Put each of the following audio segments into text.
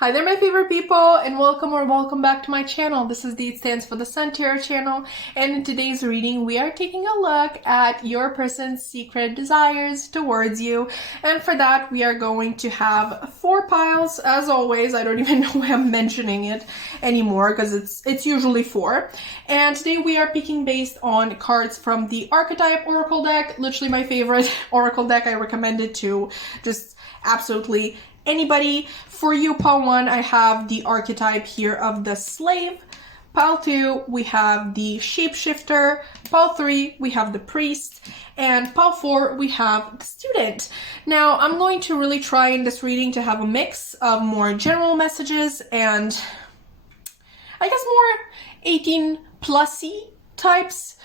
Hi there, my favorite people, and welcome back to my channel. This is It Stands for the Sun Tarot channel, and in today's reading, we are taking a look at your person's secret desires towards you. And for that, we are going to have 4 piles. As always, I don't even know why I'm mentioning it anymore because it's usually 4. And today we are picking based on cards from the Archetype Oracle deck. Literally my favorite Oracle deck. I recommend it to just absolutely anybody. For you, pile 1, I have the archetype here of the slave. Pile 2, we have the shapeshifter. Pile 3, we have the priest. And pile 4, we have the student. Now, I'm going to really try in this reading to have a mix of more general messages and I guess more 18 plus-y types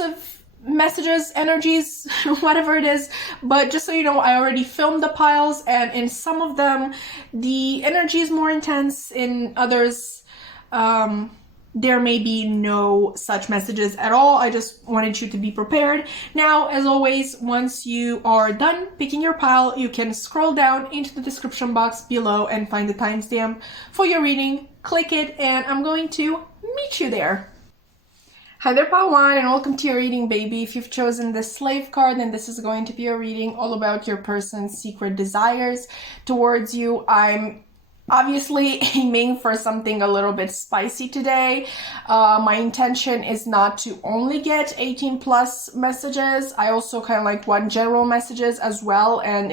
of messages, energies, whatever it is. But just so you know, I already filmed the piles, and in some of them the energy is more intense. In others there may be no such messages at all. I just wanted you to be prepared. Now, as always, once you are done picking your pile, you can scroll down into the description box below and find the timestamp for your reading. Click it, and I'm going to meet you there. Hi there, pile 1, and welcome to your reading, baby. If you've chosen the slave card, then this is going to be a reading all about your person's secret desires towards you. I'm obviously aiming for something a little bit spicy today. My intention is not to only get 18 plus messages. I also kind of like want general messages as well, and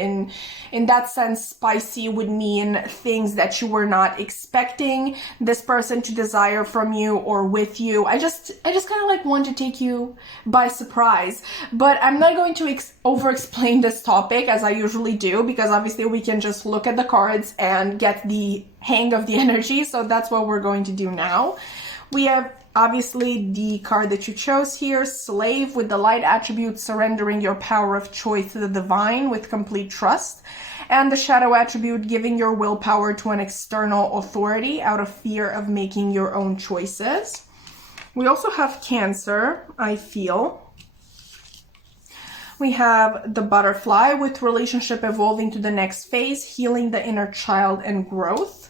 in that sense, spicy would mean things that you were not expecting this person to desire from you or with you. I just kind of like want to take you by surprise. But I'm not going to over-explain this topic as I usually do, because obviously we can just look at the cards and get the hang of the energy. So that's what we're going to do now. We have obviously the card that you chose here, slave, with the light attribute, surrendering your power of choice to the divine with complete trust, and the shadow attribute, giving your willpower to an external authority out of fear of making your own choices. We also have Cancer, I feel. We have the butterfly, with relationship evolving to the next phase, healing the inner child and growth.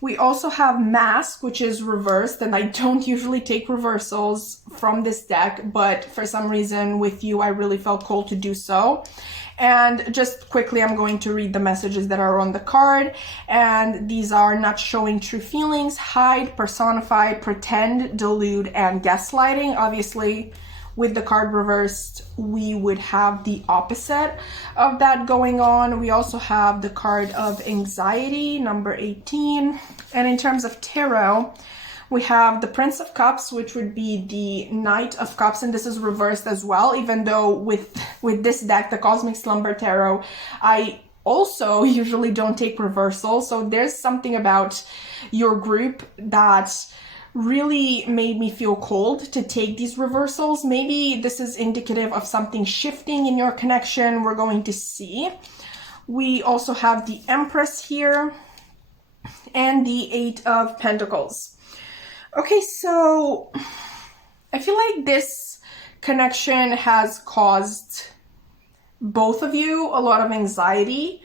We also have Mask, which is reversed, and I don't usually take reversals from this deck, but for some reason with you, I really felt called to do so. And just quickly, I'm going to read the messages that are on the card, and these are not showing true feelings, hide, personify, pretend, delude, and gaslighting. Obviously, with the card reversed, we would have the opposite of that going on. We also have the card of anxiety, number 18. And in terms of tarot, we have the Prince of Cups, which would be the Knight of Cups, and this is reversed as well, even though with this deck, the Cosmic Slumber Tarot, I also usually don't take reversals. So there's something about your group that really made me feel called to take these reversals. Maybe this is indicative of something shifting in your connection. We're going to see. We also have the Empress here and the 8 of Pentacles. Okay, so I feel like this connection has caused both of you a lot of anxiety.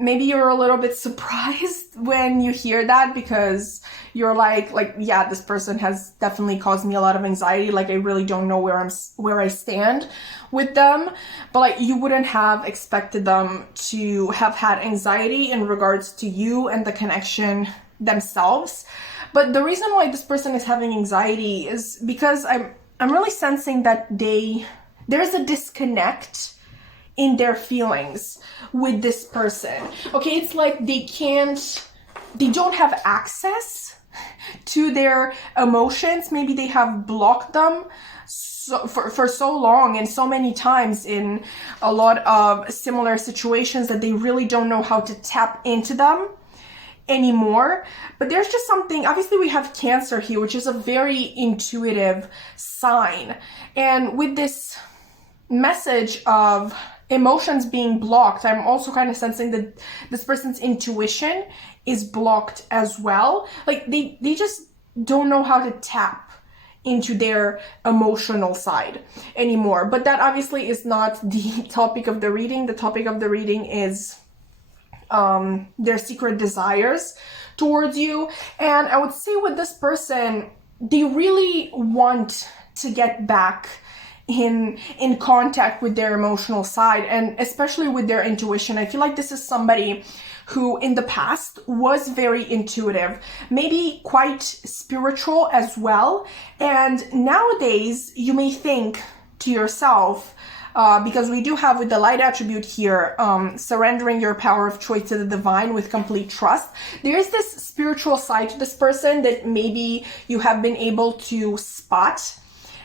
Maybe you're a little bit surprised when you hear that, because you're like, yeah, this person has definitely caused me a lot of anxiety. Like, I really don't know where I stand with them. But like, you wouldn't have expected them to have had anxiety in regards to you and the connection themselves. But the reason why this person is having anxiety is because I'm really sensing that there's a disconnect in their feelings with this person. Okay, it's like they don't have access to their emotions. Maybe they have blocked them for so long and so many times in a lot of similar situations that they really don't know how to tap into them anymore. But there's just something, obviously we have Cancer here, which is a very intuitive sign. And with this message of emotions being blocked, I'm also kind of sensing that this person's intuition is blocked as well. Like they just don't know how to tap into their emotional side anymore. But that obviously is not the topic of the reading. The topic of the reading is their secret desires towards you. And I would say with this person, they really want to get back in contact with their emotional side, and especially with their intuition. I feel like this is somebody who in the past was very intuitive, maybe quite spiritual as well. And nowadays you may think to yourself, because we do have with the light attribute here, surrendering your power of choice to the divine with complete trust. There is this spiritual side to this person that maybe you have been able to spot,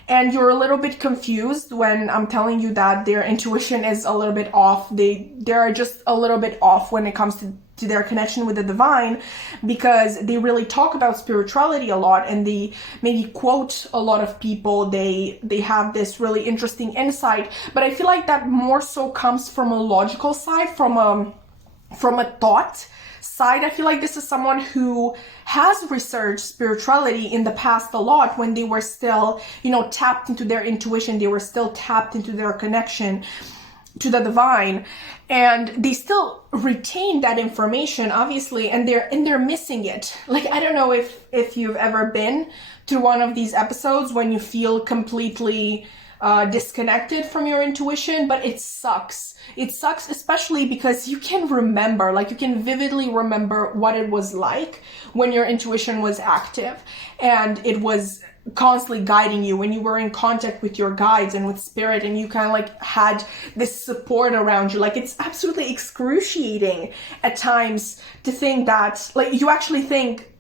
and you're a little bit confused when I'm telling you that their intuition is a little bit off. They are just a little bit off when it comes to their connection with the divine, because they really talk about spirituality a lot, and they maybe quote a lot of people. They have this really interesting insight, but I feel like that more so comes from a logical side, from a thought side. I feel like this is someone who has researched spirituality in the past a lot, when they were still, tapped into their intuition. They were still tapped into their connection to the divine, and they still retain that information, obviously, and they're missing it. Like, I don't know if you've ever been to one of these episodes when you feel completely disconnected from your intuition, but it sucks. It sucks, especially because you can remember, like you can vividly remember what it was like when your intuition was active and it was constantly guiding you, when you were in contact with your guides and with spirit, and you kind of like had this support around you. Like, it's absolutely excruciating at times to think that, like, you actually think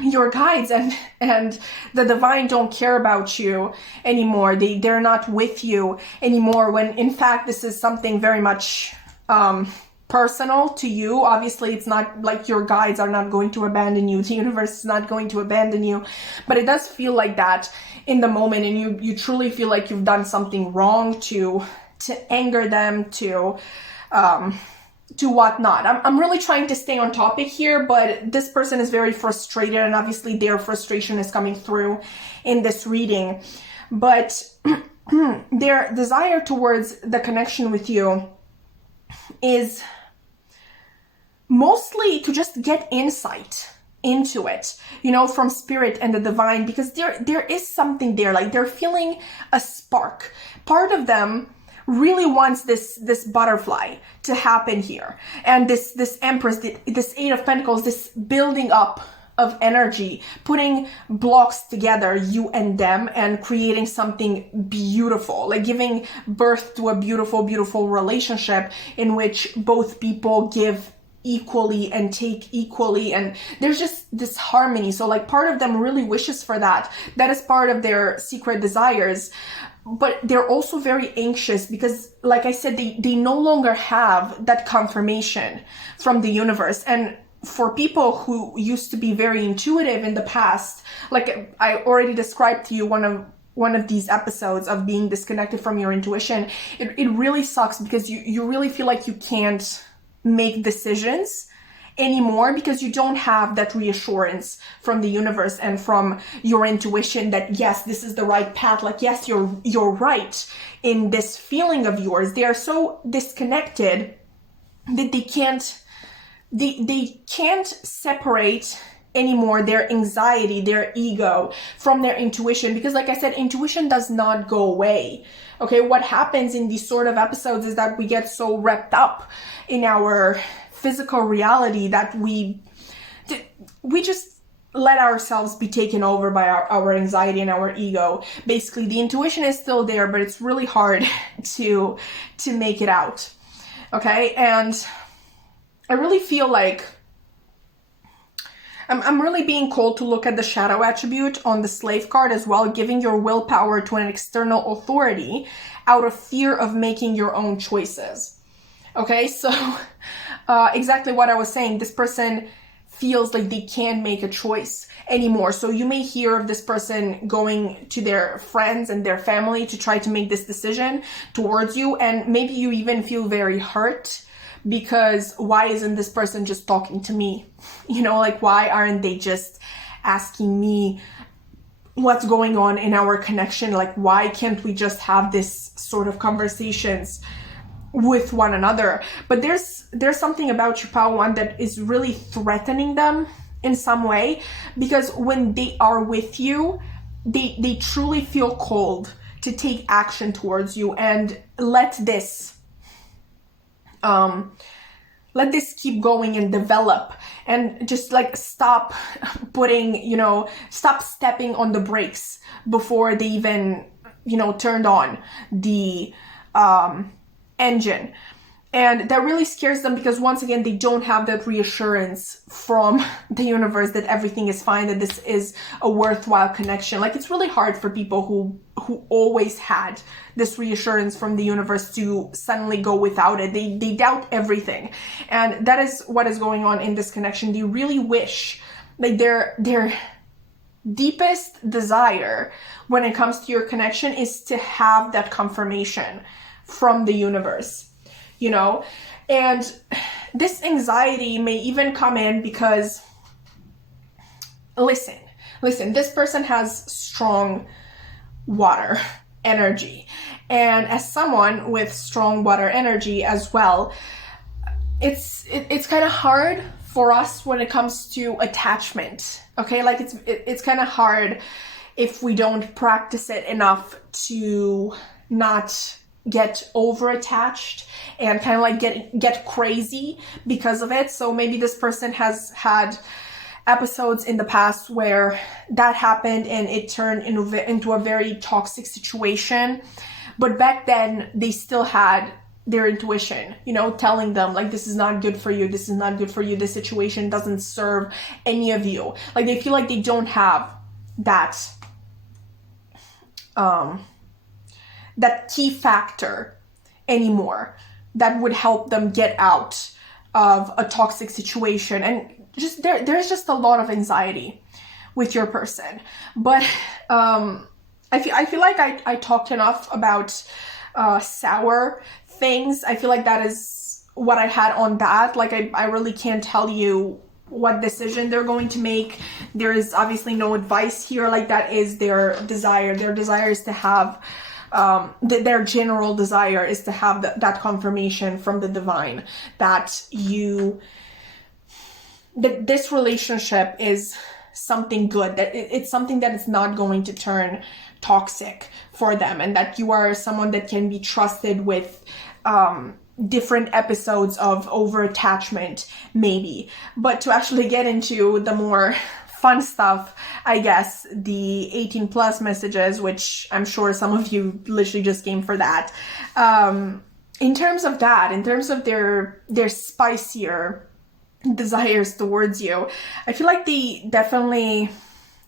your guides and the divine don't care about you anymore. They're not with you anymore, when in fact this is something very much personal to you. Obviously, it's not like your guides are not going to abandon you. The universe is not going to abandon you, but it does feel like that in the moment, and you truly feel like you've done something wrong to anger them, to whatnot. I'm really trying to stay on topic here, but this person is very frustrated, and obviously their frustration is coming through in this reading. But their desire towards the connection with you is mostly to just get insight into it, from spirit and the divine, because there is something there. Like, they're feeling a spark. Part of them really wants this butterfly to happen here, and this Empress, this Eight of Pentacles, this building up of energy, putting blocks together, you and them, and creating something beautiful, like giving birth to a beautiful, beautiful relationship in which both people give equally and take equally, and there's just this harmony. So like, part of them really wishes for that. That is part of their secret desires. But they're also very anxious because, like I said, they no longer have that confirmation from the universe. And for people who used to be very intuitive in the past, like I already described to you one of these episodes of being disconnected from your intuition, it really sucks, because you really feel like you can't make decisions anymore, because you don't have that reassurance from the universe and from your intuition that yes, this is the right path. Like, yes, you're right in this feeling of yours. They are so disconnected that they can't separate anymore their anxiety, their ego from their intuition, because like I said, intuition does not go away. Okay, what happens in these sort of episodes is that we get so wrapped up in our physical reality that we just let ourselves be taken over by our anxiety and our ego. Basically, the intuition is still there, but it's really hard to make it out. Okay, and I really feel like I'm really being called to look at the shadow attribute on the slave card as well, giving your willpower to an external authority out of fear of making your own choices. Okay, so exactly what I was saying. This person feels like they can't make a choice anymore. So you may hear of this person going to their friends and their family to try to make this decision towards you, and maybe you even feel very hurt, because why isn't this person just talking to me? Like, why aren't they just asking me what's going on in our connection? Like, why can't we just have this sort of conversations with one another. But there's something about your pile one that is really threatening them in some way, because when they are with you, they truly feel cold to take action towards you and let this keep going and develop, and just like stop stepping on the brakes before they even, turned on the engine. And that really scares them, because once again, they don't have that reassurance from the universe that everything is fine, that this is a worthwhile connection. Like, it's really hard for people who always had this reassurance from the universe to suddenly go without it. They doubt everything. And that is what is going on in this connection. They really wish, like, their deepest desire when it comes to your connection is to have that confirmation from the universe. And this anxiety may even come in because, listen, this person has strong water energy. And as someone with strong water energy as well, it's kind of hard for us when it comes to attachment. Okay, like it's kind of hard if we don't practice it enough to not get over attached and kind of like get crazy because of it. So maybe this person has had episodes in the past where that happened and it turned into a very toxic situation. But back then they still had their intuition, telling them like, this is not good for you. This is not good for you. This situation doesn't serve any of you. Like, they feel like they don't have that key factor anymore that would help them get out of a toxic situation. And just there's just a lot of anxiety with your person. But I feel like I talked enough about sour things. I feel like that is what I had on that. Like, I really can't tell you what decision they're going to make. There is obviously no advice here. Like, that is their desire. Their desire is to have their general desire is to have that confirmation from the divine that this relationship is something good, that it's something that is not going to turn toxic for them, and that you are someone that can be trusted with different episodes of over attachment, maybe. But to actually get into the more fun stuff, I guess, the 18 plus messages, which I'm sure some of you literally just came for that. In terms of their spicier desires towards you, I feel like they definitely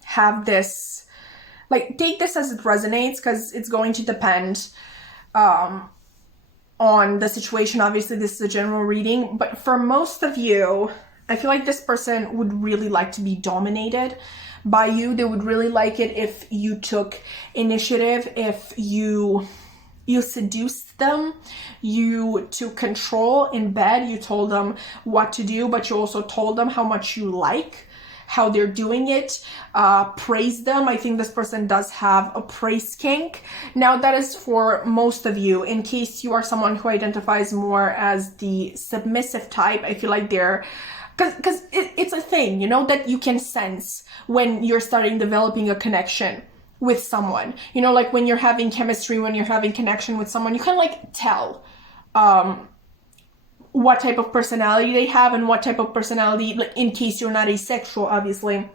have this, like, take this as it resonates, because it's going to depend on the situation. Obviously, this is a general reading, but for most of you, I feel like this person would really like to be dominated by you. They would really like it if you took initiative, if you seduced them, you took control in bed, you told them what to do, but you also told them how much you like how they're doing it, praise them. I think this person does have a praise kink. Now, that is for most of you. In case you are someone who identifies more as the submissive type, I feel like they're, because it's a thing, that you can sense when you're starting developing a connection with someone. Like when you're having chemistry, when you're having connection with someone, you can like tell what type of personality they have and what type of personality, like, in case you're not asexual, obviously,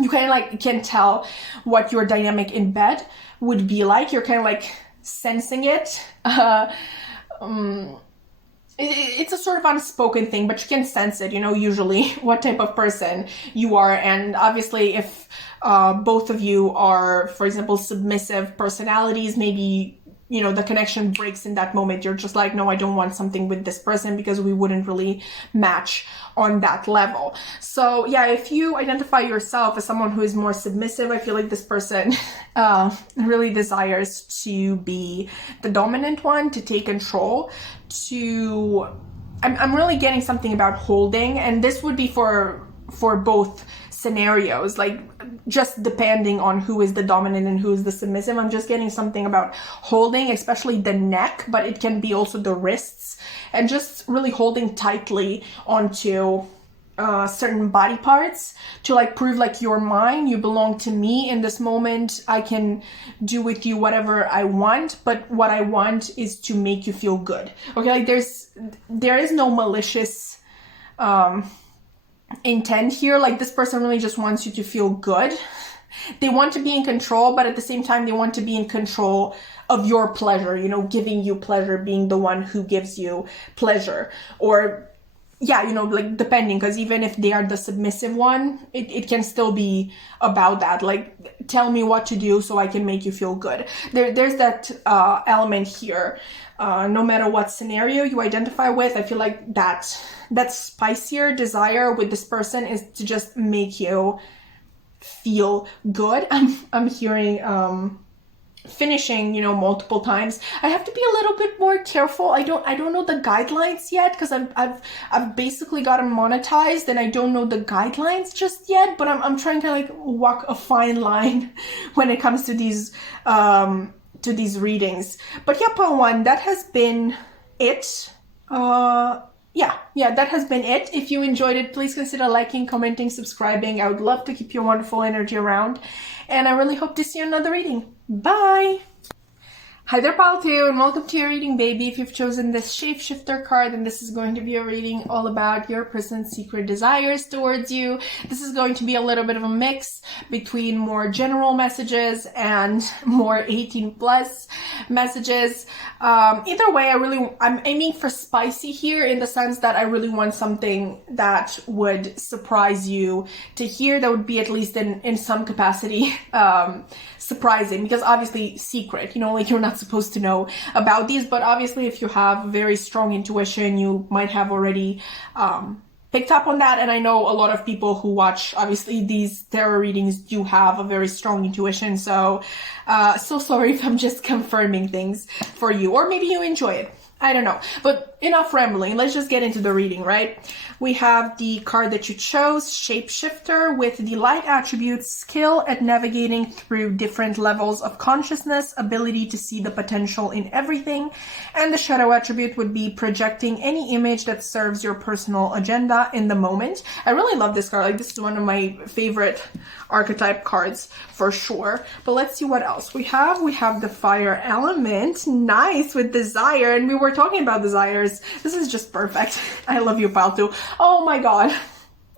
you kind of like can tell what your dynamic in bed would be like. You're kind of like sensing it. It's a sort of unspoken thing, but you can sense it, usually what type of person you are. And obviously if both of you are, for example, submissive personalities, maybe, the connection breaks in that moment. You're just like, no, I don't want something with this person because we wouldn't really match on that level. So yeah, if you identify yourself as someone who is more submissive, I feel like this person really desires to be the dominant one, to take control, I'm really getting something about holding, and this would be for both scenarios, like just depending on who is the dominant and who is the submissive. I'm just getting something about holding, especially the neck, but it can be also the wrists, and just really holding tightly onto certain body parts to like prove like you're mine, you belong to me in this moment, I can do with you whatever I want, but what I want is to make you feel good. Okay, like there is no malicious intent here. Like this person really just wants you to feel good. They want to be in control, but at the same time they want to be in control of your pleasure, you know, giving you pleasure, being the one who gives you pleasure. Or yeah, you know, like depending, because even if they are the submissive one, it can still be about that. Like, tell me what to do so I can make you feel good. There's that element here. No matter what scenario you identify with, I feel like that spicier desire with this person is to just make you feel good. I'm hearing finishing, you know, multiple times. I have to be a little bit more careful. I don't know the guidelines yet, because I've basically gotten monetized and I don't know the guidelines just yet, but I'm trying to like walk a fine line when it comes to these readings. But yeah, part one, that has been it. Yeah, that has been it. If you enjoyed it, please consider liking, commenting, subscribing. I would love to keep your wonderful energy around. And I really hope to see you in another reading. Bye! Hi there, pal 2, and welcome to your reading, baby. If you've chosen this shapeshifter card, then this is going to be a reading all about your person's secret desires towards you. This is going to be a little bit of a mix between more general messages and more 18 plus messages. Either way, I'm aiming for spicy here, in the sense that I really want something that would surprise you to hear, that would be at least in some capacity surprising, because obviously secret, you know, like you're not supposed to know about these, but obviously if you have very strong intuition, you might have already picked up on that. And I know a lot of people who watch obviously these tarot readings do have a very strong intuition, so sorry if I'm just confirming things for you, or maybe you enjoy it. I don't know, but enough rambling. Let's just get into the reading, right? We have the card that you chose, Shapeshifter, with the light attributes, skill at navigating through different levels of consciousness, ability to see the potential in everything. And the shadow attribute would be projecting any image that serves your personal agenda in the moment. I really love this card. Like, this is one of my favorite archetype cards for sure. But let's see what else we have. We have the fire element, nice, with desire, and we were talking about desires. This is just perfect. I love you, pal 2. Oh my god.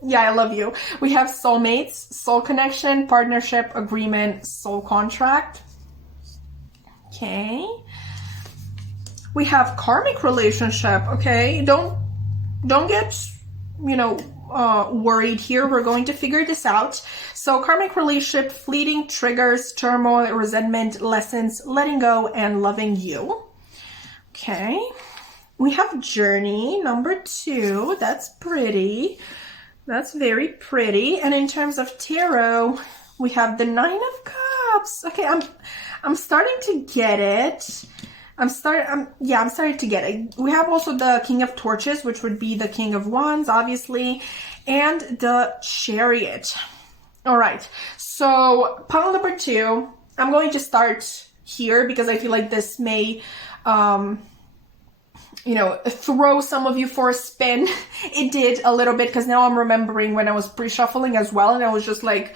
Yeah, I love you. We have soulmates, soul connection, partnership, agreement, soul contract. Okay. We have karmic relationship. Okay, don't get, you know, worried here. We're going to figure this out. So karmic relationship, fleeting triggers, turmoil, resentment, lessons, letting go, and loving you. Okay. We have journey number 2. That's pretty. That's very pretty. And in terms of tarot, we have the 9 of Cups. Okay, I'm starting to get it. I'm starting to get it. We have also the King of Torches, which would be the King of Wands, obviously, and the Chariot. All right. So pile number 2. I'm going to start here because I feel like this may you know, throw some of you for a spin. It did a little bit, because now I'm remembering when I was pre-shuffling as well, and I was just like,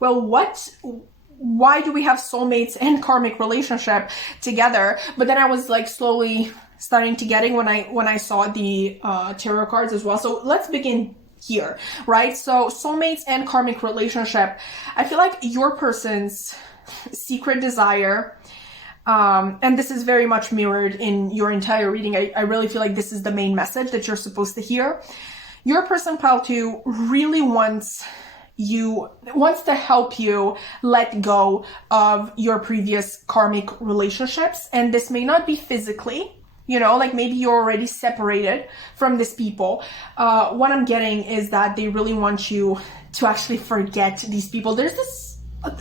well, why do we have soulmates and karmic relationship together? But then I was like slowly starting to getting when I saw the tarot cards as well. So let's begin here, right? So soulmates and karmic relationship. I feel like your person's secret desire, and this is very much mirrored in your entire reading. I really feel like this is the main message that you're supposed to hear. Your person, pal 2, really wants to help you let go of your previous karmic relationships. And this may not be physically, you know, like maybe you're already separated from these people. What I'm getting is that they really want you to actually forget these people. There's this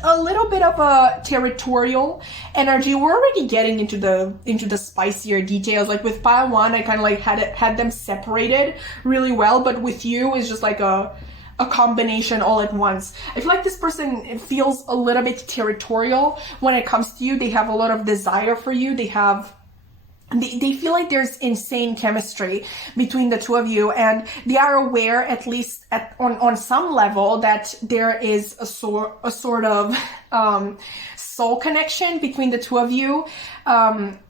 a little bit of a territorial energy. We're already getting into the spicier details. Like with pile 1, I kind of like had them separated really well, but with you it's just like a a combination all at once. I feel like this person feels a little bit territorial when it comes to you. They have a lot of desire for you. They feel like there's insane chemistry between the two of you, and they are aware, at least on some level, that there is a sort of soul connection between the two of you.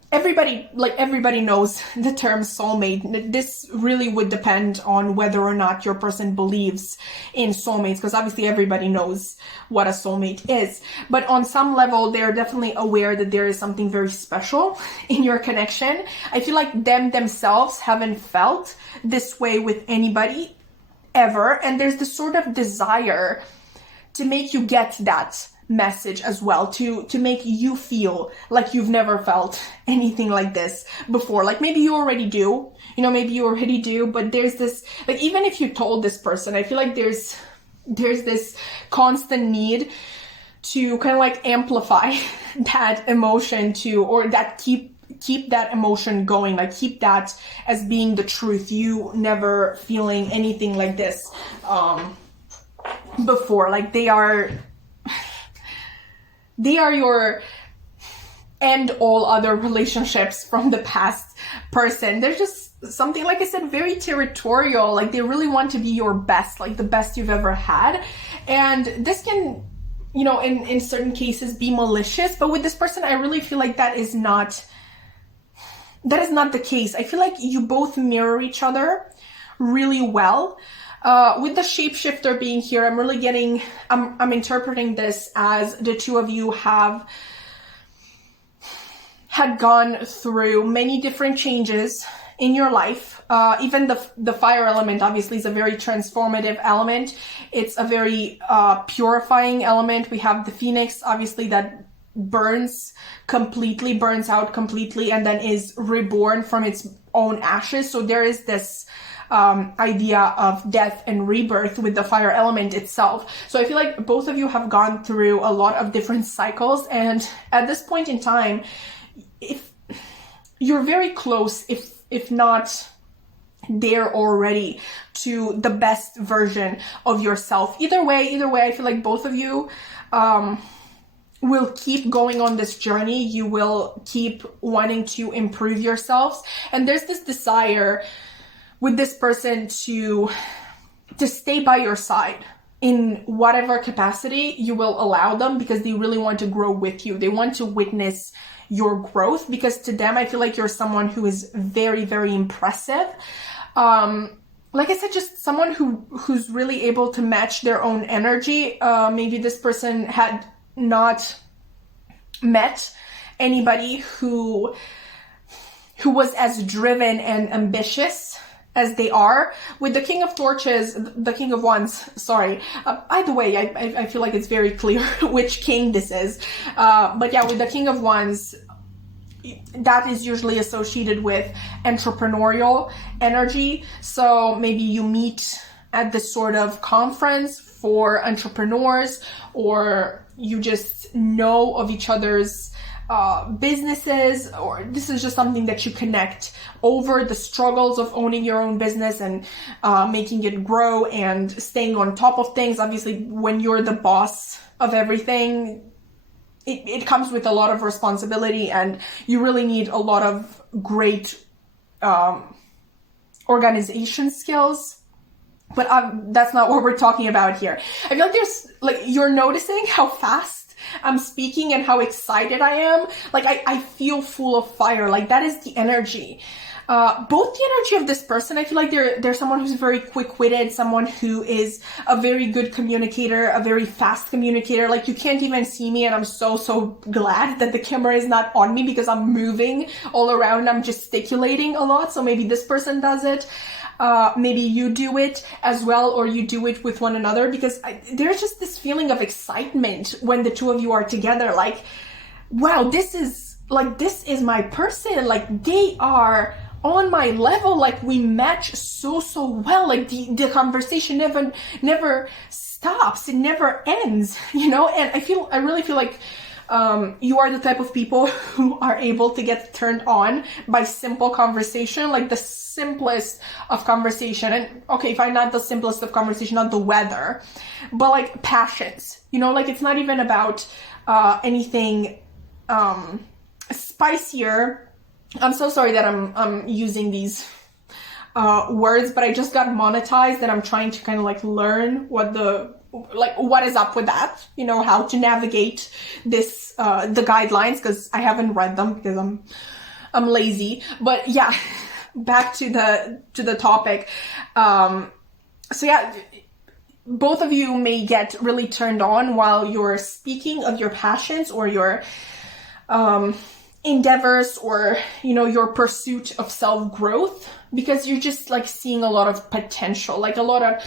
Everybody knows the term soulmate. This really would depend on whether or not your person believes in soulmates, because obviously everybody knows what a soulmate is. But on some level, they're definitely aware that there is something very special in your connection. I feel like themselves haven't felt this way with anybody ever. And there's this sort of desire to make you get that message as well, to make you feel like you've never felt anything like this before. Like maybe you already do, but there's this, like, even if you told this person, I feel like there's this constant need to kind of like amplify that emotion or that keep that emotion going, like keep that as being the truth, you never feeling anything like this before. Like they are your end all other relationships from the past person. There's just something, like I said, very territorial. Like they really want to be your best, like the best you've ever had. And this can, in certain cases be malicious, but with this person, I really feel like that is not the case. I feel like you both mirror each other really well. With the shapeshifter being here, I'm really getting, I'm interpreting this as the two of you had gone through many different changes in your life. Even the fire element obviously is a very transformative element. It's a very purifying element. We have the phoenix, obviously, that burns out completely, and then is reborn from its own ashes. So there is this idea of death and rebirth with the fire element itself. So I feel like both of you have gone through a lot of different cycles, and at this point in time, if you're very close, if not there already, to the best version of yourself. Either way, I feel like both of you will keep going on this journey. You will keep wanting to improve yourselves, and there's this desire with this person to stay by your side in whatever capacity you will allow them, because they really want to grow with you. They want to witness your growth, because to them, I feel like you're someone who is very, very impressive. Like I said, just someone who's really able to match their own energy. Maybe this person had not met anybody who was as driven and ambitious as they are. With the King of Wands, sorry. Either way, I feel like it's very clear which king this is. But yeah, with the King of Wands, that is usually associated with entrepreneurial energy. So maybe you meet at this sort of conference for entrepreneurs, or you just know of each other's businesses, or this is just something that you connect over the struggles of owning your own business and making it grow and staying on top of things. Obviously, when you're the boss of everything, it comes with a lot of responsibility, and you really need a lot of great organization skills. But that's not what we're talking about here. I feel like you're noticing how fast I'm speaking and how excited I am. Like I feel full of fire. Like that is the energy. Both the energy of this person, I feel like they're someone who's very quick-witted, someone who is a very good communicator, a very fast communicator. Like you can't even see me, and I'm so glad that the camera is not on me, because I'm moving all around. I'm gesticulating a lot. So maybe this person does it. Maybe you do it as well, or you do it with one another, because there's just this feeling of excitement when the two of you are together. Like, wow, this is my person. Like they are on my level. Like we match so well. Like the conversation never stops. It never ends, and I really feel like You are the type of people who are able to get turned on by simple conversation, like the simplest of conversation. And okay, fine, not the simplest of conversation, not the weather, but like passions, you know, like it's not even about anything spicier. I'm so sorry that I'm using these words, but I just got monetized and I'm trying to kind of like learn what is up with that, you know, how to navigate this, the guidelines, because I haven't read them because I'm lazy. But yeah, back to the topic. So yeah, both of you may get really turned on while you're speaking of your passions or your endeavors, or, you know, your pursuit of self-growth, because you're just like seeing a lot of potential, like a lot of,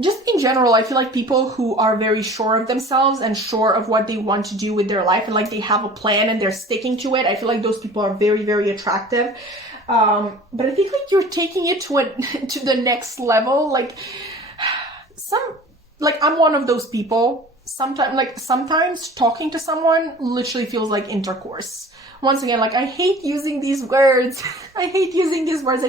just in general, I feel like people who are very sure of themselves and sure of what they want to do with their life, and like they have a plan and they're sticking to it. I feel like those people are very, very attractive. But I think like you're taking it to the next level. Like I'm one of those people. Sometimes talking to someone literally feels like intercourse. Once again, like I hate using these words. I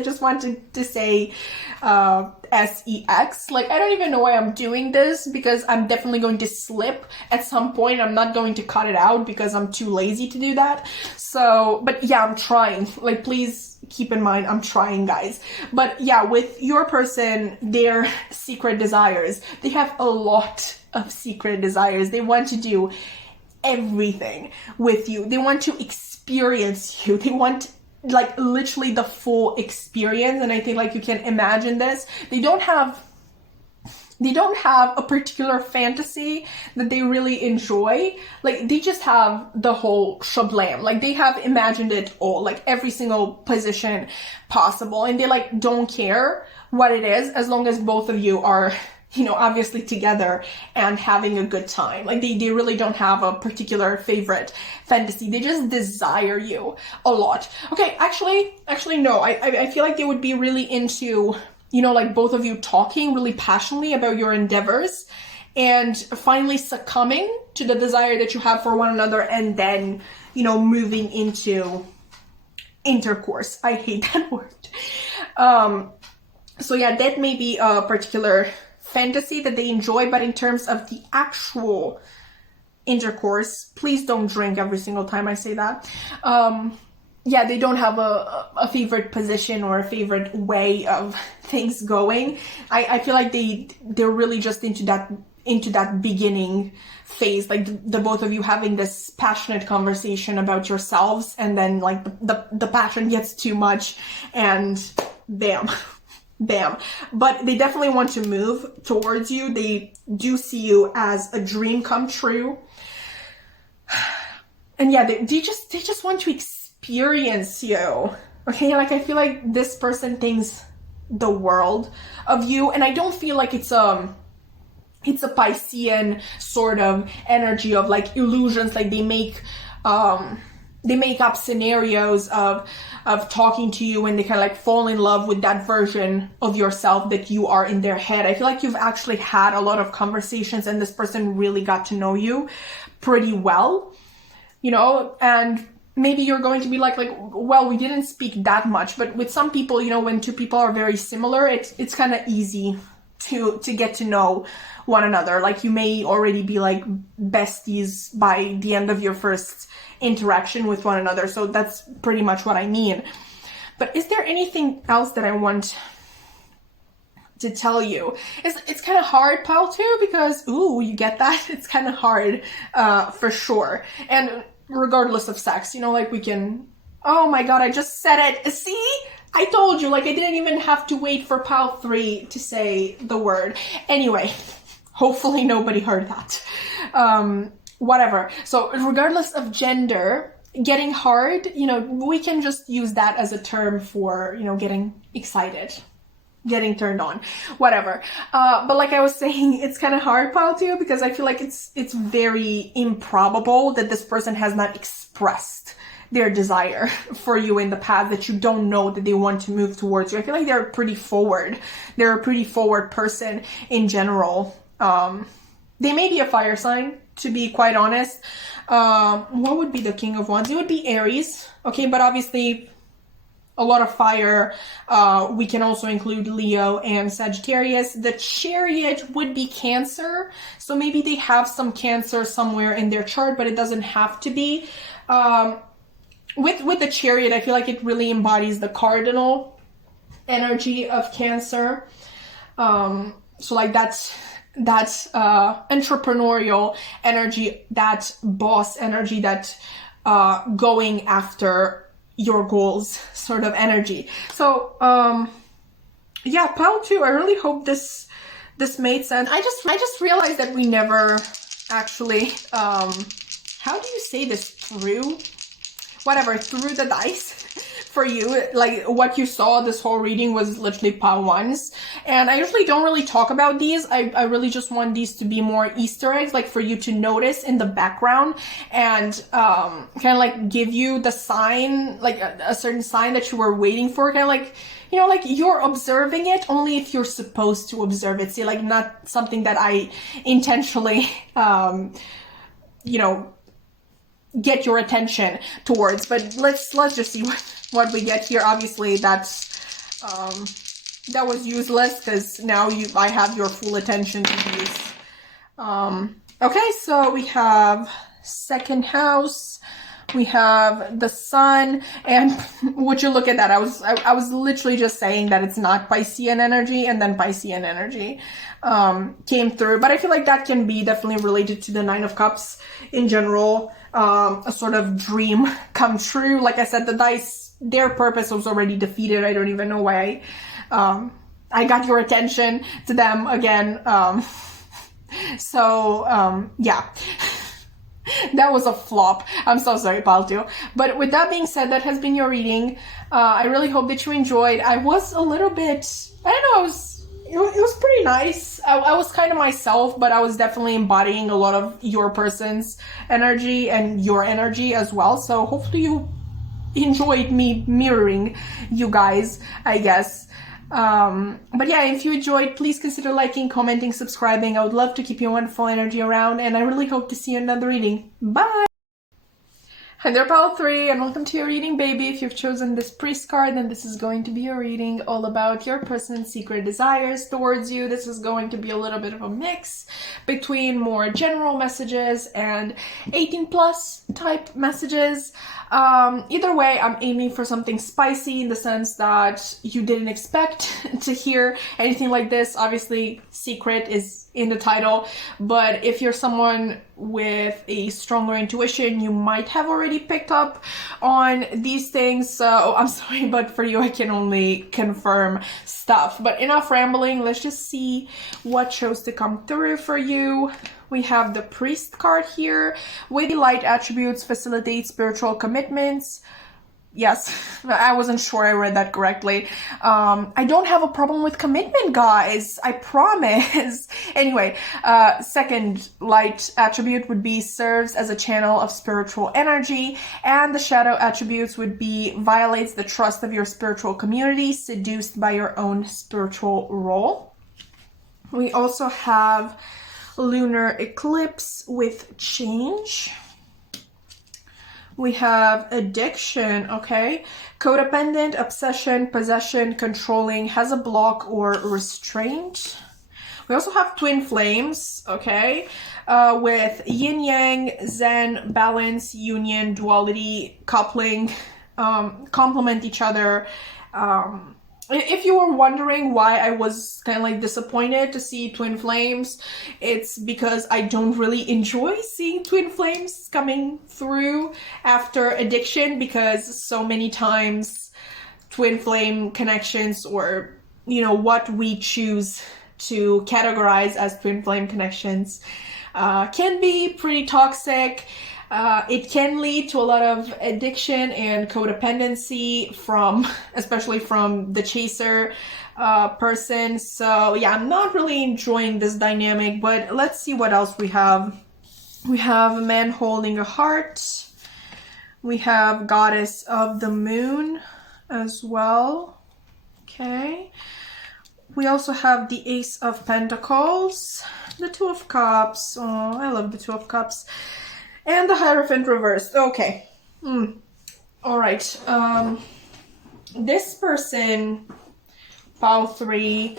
just wanted to say sex. Like I don't even know why I'm doing this, because I'm definitely going to slip at some point. I'm not going to cut it out because I'm too lazy to do that. So, but yeah, I'm trying. Like please keep in mind, I'm trying, guys. But yeah, with your person, their secret desires, they have a lot of secret desires. They want to do everything with you. They want to experience you. They want like literally the full experience. And I think like you can imagine this. They don't have a particular fantasy that they really enjoy. Like they just have the whole shablam. Like they have imagined it all, like every single position possible. And they like don't care what it is, as long as both of you are, you know, obviously together and having a good time. Like they really don't have a particular favorite fantasy. They just desire you a lot. Okay, actually no. I feel like they would be really into, you know, like both of you talking really passionately about your endeavors and finally succumbing to the desire that you have for one another, and then, you know, moving into intercourse. I hate that word. So yeah, that may be a particular fantasy that they enjoy, but in terms of the actual intercourse, please don't drink every single time I say that. Yeah, they don't have a favorite position or a favorite way of things going. I feel like they're really just into that beginning phase, like the both of you having this passionate conversation about yourselves, and then like the passion gets too much and bam. But they definitely want to move towards you. They do see you as a dream come true. And yeah, they just want to experience you. Okay, like I feel like this person thinks the world of you, and I don't feel like it's a Piscean sort of energy of like illusions. Like they make up scenarios of talking to you, and they kind of like fall in love with that version of yourself that you are in their head. I feel like you've actually had a lot of conversations and this person really got to know you pretty well, you know, and maybe you're going to be like, well, we didn't speak that much. But with some people, you know, when two people are very similar, it's kind of easy to get to know one another. Like you may already be like besties by the end of your first interaction with one another. So that's pretty much what I mean. But is there anything else that I want to tell you? It's kind of hard, pal, too, because ooh, you get that? It's kind of hard for sure. And regardless of sex, you know, like we can, oh my god, I just said it. See? I told you, like I didn't even have to wait for pal 3 to say the word. Anyway, hopefully nobody heard that. Whatever. So regardless of gender, getting hard, you know, we can just use that as a term for, you know, getting excited, getting turned on, whatever. But like I was saying, it's kind of hard, pal, too, because I feel like it's very improbable that this person has not expressed their desire for you in the past, that you don't know that they want to move towards you. I feel like they're pretty forward. They're a pretty forward person in general. They may be a fire sign. to be quite honest. What would be the King of Wands? It would be Aries, okay, but obviously a lot of fire. We can also include Leo and Sagittarius. The Chariot would be Cancer, so maybe they have some Cancer somewhere in their chart, but it doesn't have to be. With the Chariot, I feel like it really embodies the cardinal energy of Cancer. So like that's entrepreneurial energy, that boss energy, that going after your goals sort of energy. So yeah, pile 2, I really hope this made sense. I just realized that we never actually how do you say this, through the dice for you. Like what you saw this whole reading was literally pile 1s, and I usually don't really talk about these. I really just want these to be more Easter eggs, like for you to notice in the background, and kind of like give you the sign, like a certain sign that you were waiting for, kind of like, you know, like you're observing it only if you're supposed to observe it. See, like not something that I intentionally you know, get your attention towards. But let's just see what we get here. Obviously that's that was useless, because now I have your full attention to these. Okay, so we have second house, we have the sun, and would you look at that, I was literally just saying that it's not Piscean energy, and then Piscean energy came through. But I feel like that can be definitely related to the Nine of Cups in general, a sort of dream come true. Like I said, the dice, their purpose was already defeated. I don't even know why I got your attention to them again. Yeah. That was a flop. I'm so sorry, pile 2. But with that being said, that has been your reading. I really hope that you enjoyed. I was a little bit, I don't know, it was pretty nice. I was kind of myself, but I was definitely embodying a lot of your person's energy and your energy as well. So hopefully you enjoyed me mirroring you guys, I guess. But yeah, if you enjoyed, please consider liking, commenting, subscribing. I would love to keep your wonderful energy around, and I really hope to see you in another reading. Bye! Hi there, pile 3, and welcome to your reading, baby. If you've chosen this priest card, then this is going to be a reading all about your person's secret desires towards you. This is going to be a little bit of a mix between more general messages and 18+ type messages. Either way, I'm aiming for something spicy, in the sense that you didn't expect to hear anything like this. Obviously, secret is in the title, but if you're someone with a stronger intuition, you might have already picked up on these things. So I'm sorry, but for you, I can only confirm stuff. But enough rambling, let's just see what chose to come through for you. We have the priest card here. With the light attributes, facilitate spiritual commitments. Yes, I wasn't sure I read that correctly. I don't have a problem with commitment, guys. I promise. Anyway, second light attribute would be serves as a channel of spiritual energy. And the shadow attributes would be violates the trust of your spiritual community, seduced by your own spiritual role. We also have lunar eclipse with change. We have addiction, okay? Codependent, obsession, possession, controlling, has a block or restraint. We also have twin flames, okay? With yin-yang, zen, balance, union, duality, coupling, complement each other. If you were wondering why I was kind of like disappointed to see twin flames, it's because I don't really enjoy seeing twin flames coming through after addiction, because so many times twin flame connections, or, you know, what we choose to categorize as twin flame connections, can be pretty toxic. It can lead to a lot of addiction and codependency especially from the chaser person. So yeah, I'm not really enjoying this dynamic, but let's see what else we have. We have a man holding a heart. We have goddess of the moon as well. Okay. We also have the Ace of Pentacles, The Two of Cups. Oh, I love the Two of Cups. And the Hierophant reversed. Okay. All right. This person, pile 3,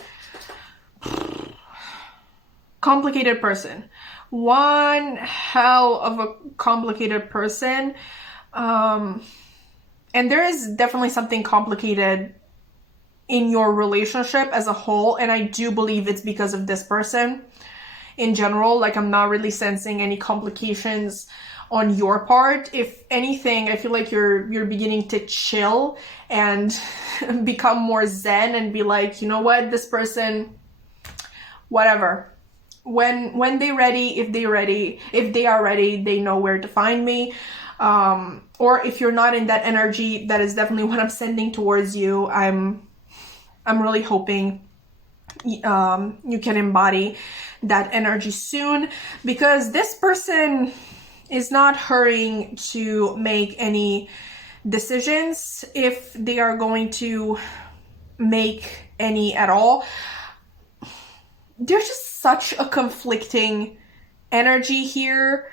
complicated person. One hell of a complicated person. And there is definitely something complicated in your relationship as a whole, and I do believe it's because of this person in general. Like, I'm not really sensing any complications on your part. If anything, I feel like you're beginning to chill and become more zen and be like, you know what, this person, whatever. When they're ready, if they are ready, they know where to find me. Or if you're not in that energy, that is definitely what I'm sending towards you. I'm really hoping you can embody that energy soon, because this person is not hurrying to make any decisions, if they are going to make any at all. There's just such a conflicting energy here.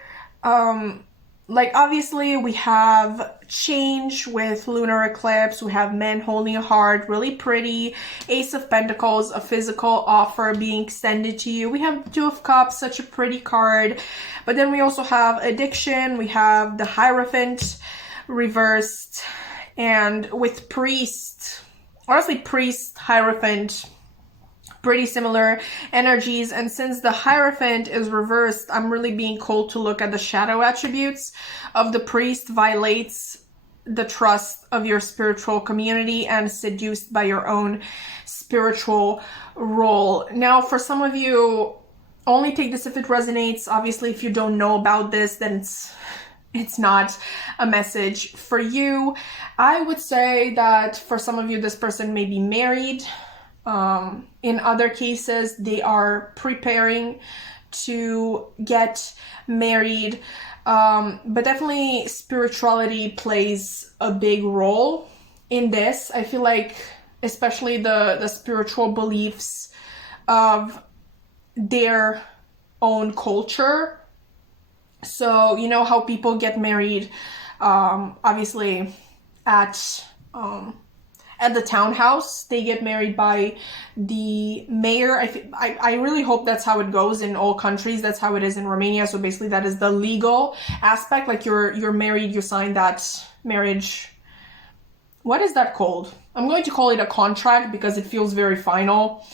Like, obviously we have change with lunar eclipse, we have men holding a heart, really pretty, Ace of Pentacles, a physical offer being extended to you. We have Two of Cups, such a pretty card. But then we also have addiction, we have the Hierophant reversed, and with Priest, honestly, Priest, Hierophant, pretty similar energies. And since the Hierophant is reversed, I'm really being called to look at the shadow attributes of the Priest. Violates the trust of your spiritual community and seduced by your own spiritual role. Now, for some of you, only take this if it resonates. Obviously, if you don't know about this, then it's not a message for you. I would say that for some of you, this person may be married. In other cases, they are preparing to get married. But definitely spirituality plays a big role in this. I feel like especially the spiritual beliefs of their own culture. So, you know how people get married, obviously at the townhouse, they get married by the mayor. I really hope that's how it goes in all countries. That's how it is in Romania. So basically that is the legal aspect. Like, you're married, you sign that marriage. What is that called? I'm going to call it a contract because it feels very final.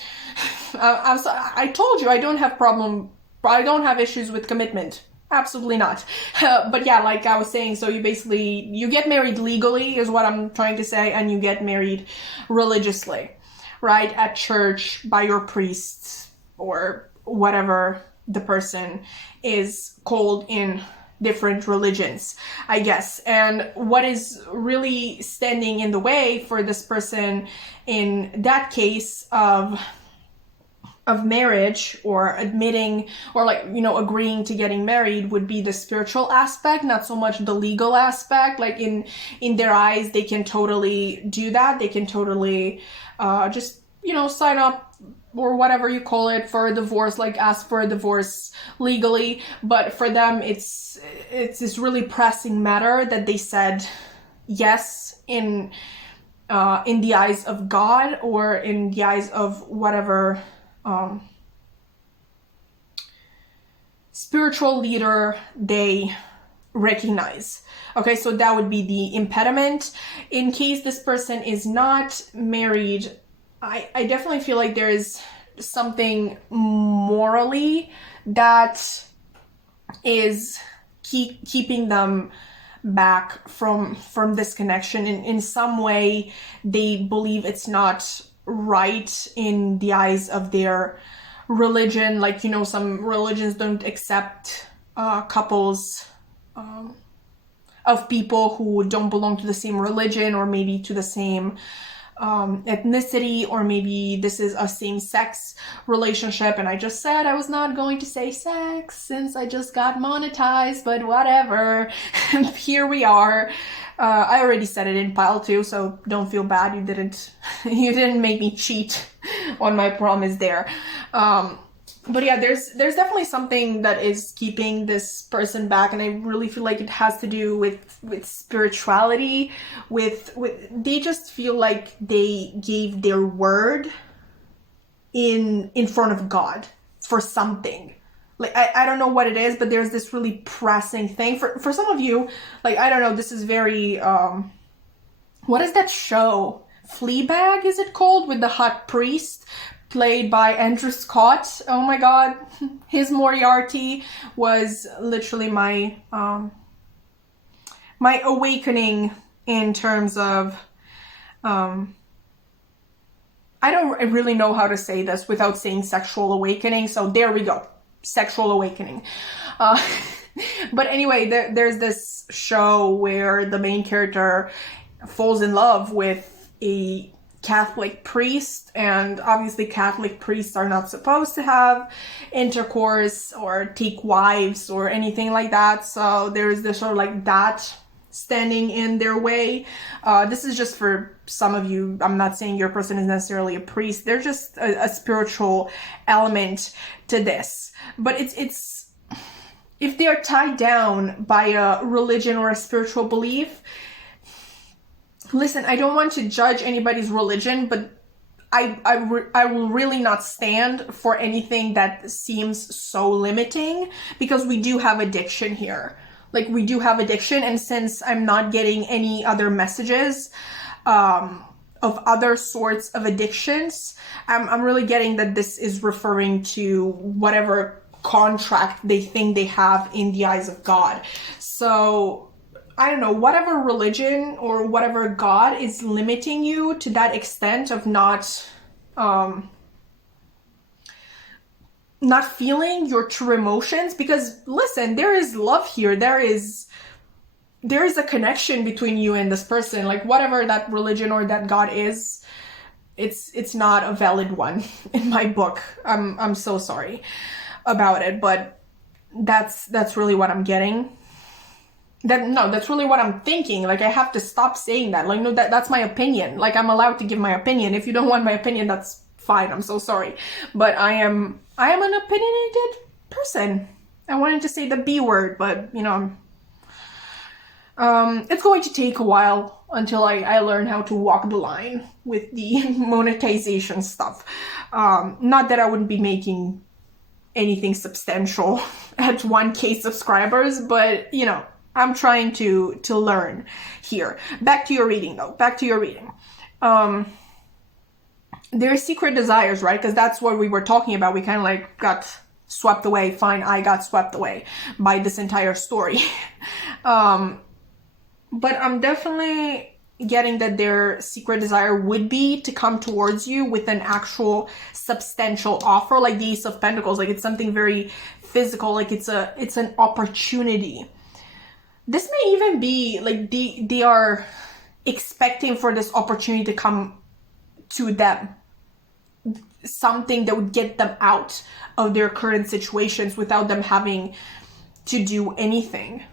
I told you I don't have issues with commitment. Absolutely not. But yeah, like I was saying, so you get married legally is what I'm trying to say, and you get married religiously, right? At church, by your priest, or whatever the person is called in different religions, I guess. And what is really standing in the way for this person in that case of marriage, or admitting, or like, you know, agreeing to getting married, would be the spiritual aspect, not so much the legal aspect. Like, in their eyes, they can totally do that. They can totally just, you know, sign up or whatever you call it for a divorce, like ask for a divorce legally. But for them, it's this really pressing matter that they said yes in the eyes of God, or in the eyes of whatever spiritual leader they recognize. Okay, so that would be the impediment. In case this person is not married, I definitely feel like there is something morally that is keeping them back from this connection. In some way, they believe it's not right in the eyes of their religion. Like, you know, some religions don't accept couples of people who don't belong to the same religion, or maybe to the same ethnicity, or maybe this is a same-sex relationship. And I just said I was not going to say sex since I just got monetized, but whatever. Here we are. I already said it in pile 2, so don't feel bad. You didn't make me cheat on my promise there. But yeah, there's definitely something that is keeping this person back, and I really feel like it has to do with spirituality, with they just feel like they gave their word in front of God for something. Like I don't know what it is, but there's this really pressing thing for some of you. Like, I don't know, this is very what is that show? Fleabag, is it called? With the hot priest played by Andrew Scott. Oh my god. His Moriarty was literally my my awakening in terms of I don't really know how to say this without saying sexual awakening, so there we go. Sexual awakening. But anyway, there's this show where the main character falls in love with a Catholic priest, and obviously Catholic priests are not supposed to have intercourse or take wives or anything like that, so there's this sort of like that standing in their way. This is just for some of you. I'm not saying your person is necessarily a priest. There's just a spiritual element to this. But it's if they're tied down by a religion or a spiritual belief, listen, I don't want to judge anybody's religion, but I will really not stand for anything that seems so limiting, because we do have addiction here. Like, we do have addiction, and since I'm not getting any other messages of other sorts of addictions, I'm really getting that this is referring to whatever contract they think they have in the eyes of God. So, I don't know, whatever religion or whatever God is limiting you to that extent of not feeling your true emotions, because listen, there is love here, there is a connection between you and this person. Like, whatever that religion or that God is, it's not a valid one in my book. I'm so sorry about it, but that's really what I'm getting. That's really what I'm thinking. Like, I have to stop saying that. Like, no, that's my opinion. Like, I'm allowed to give my opinion. If you don't want my opinion, that's fine. I'm so sorry. But I am an opinionated person. I wanted to say the B word, but you know, it's going to take a while until I learn how to walk the line with the monetization stuff. Not that I wouldn't be making anything substantial at 1K subscribers, but you know, I'm trying to learn here. Back to your reading though. Back to your reading. Their secret desires, right? Because that's what we were talking about. We kind of like got swept away. Fine, I got swept away by this entire story. But I'm definitely getting that their secret desire would be to come towards you with an actual substantial offer, like the Ace of Pentacles. Like, it's something very physical. Like, it's an opportunity. This may even be like they are expecting for this opportunity to come to them. Something that would get them out of their current situations without them having to do anything.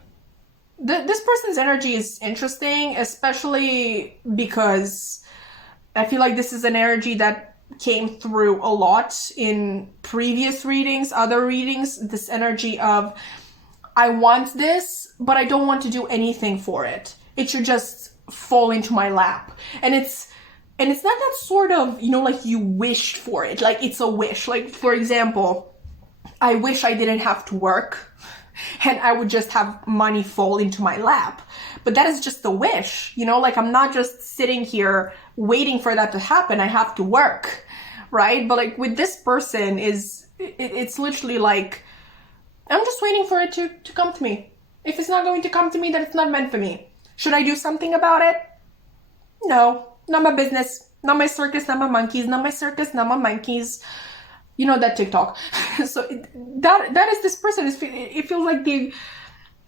This person's energy is interesting, especially because I feel like this is an energy that came through a lot in previous readings, other readings. This energy of, I want this, but I don't want to do anything for it. It should just fall into my lap. And it's not that sort of, you know, like you wished for it. Like, it's a wish. Like, for example, I wish I didn't have to work and I would just have money fall into my lap. But that is just a wish, you know? Like, I'm not just sitting here waiting for that to happen. I have to work, right? But like with this person, it's literally like, I'm just waiting for it to come to me. If it's not going to come to me, then it's not meant for me. Should I do something about it? No. Not my business, not my circus, not my monkeys, not my circus, not my monkeys. You know that TikTok. So that is this person. It feels like they,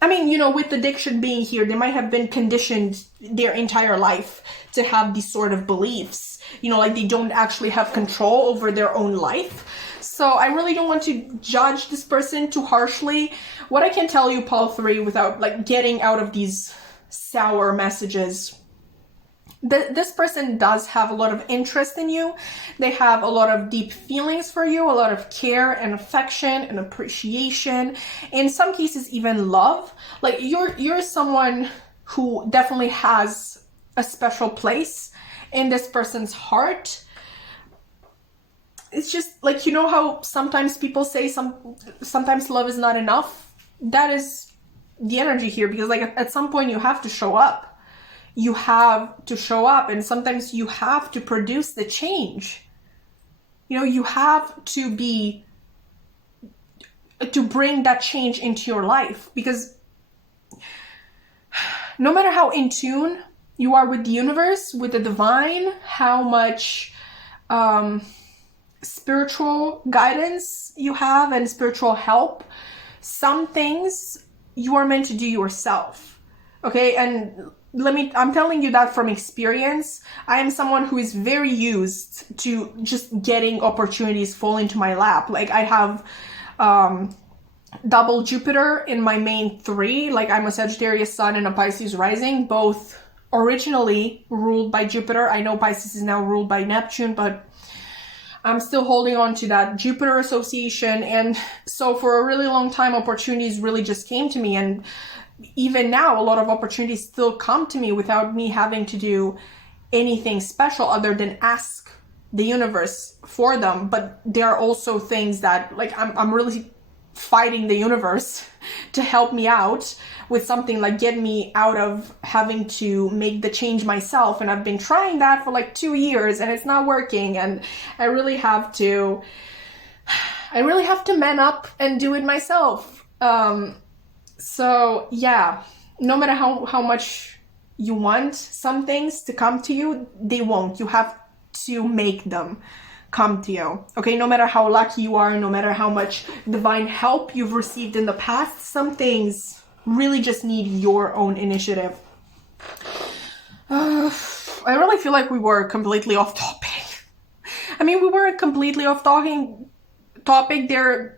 I mean, you know, with addiction being here, they might have been conditioned their entire life to have these sort of beliefs. You know, like they don't actually have control over their own life. So I really don't want to judge this person too harshly. What I can tell you, Pile 3, without like getting out of these sour messages, This person does have a lot of interest in you. They have a lot of deep feelings for you, a lot of care and affection and appreciation. In some cases, even love. Like you're someone who definitely has a special place in this person's heart. It's just like, you know how sometimes people say sometimes love is not enough? That is the energy here, because like at some point you have to show up. You have to show up, and sometimes you have to produce the change. You know, you have to bring that change into your life, because no matter how in tune you are with the universe, with the divine, how much spiritual guidance you have and spiritual help, some things you are meant to do yourself. Okay, and I'm telling you that from experience. I am someone who is very used to just getting opportunities fall into my lap. Like I have double Jupiter in my main 3. Like I'm a Sagittarius sun and a Pisces rising, both originally ruled by Jupiter. I know Pisces is now ruled by Neptune, but I'm still holding on to that Jupiter association. And so for a really long time, opportunities really just came to me. And even now, a lot of opportunities still come to me without me having to do anything special other than ask the universe for them. But there are also things that, like, I'm really fighting the universe to help me out with something, like get me out of having to make the change myself. And I've been trying that for like 2 years and it's not working. And I really have to man up and do it myself. So yeah, no matter how much you want some things to come to you, they won't. You have to make them come to you. Okay, no matter how lucky you are, no matter how much divine help you've received in the past, some things really just need your own initiative. I really feel like we were completely off topic. I mean, we weren't completely off topic. There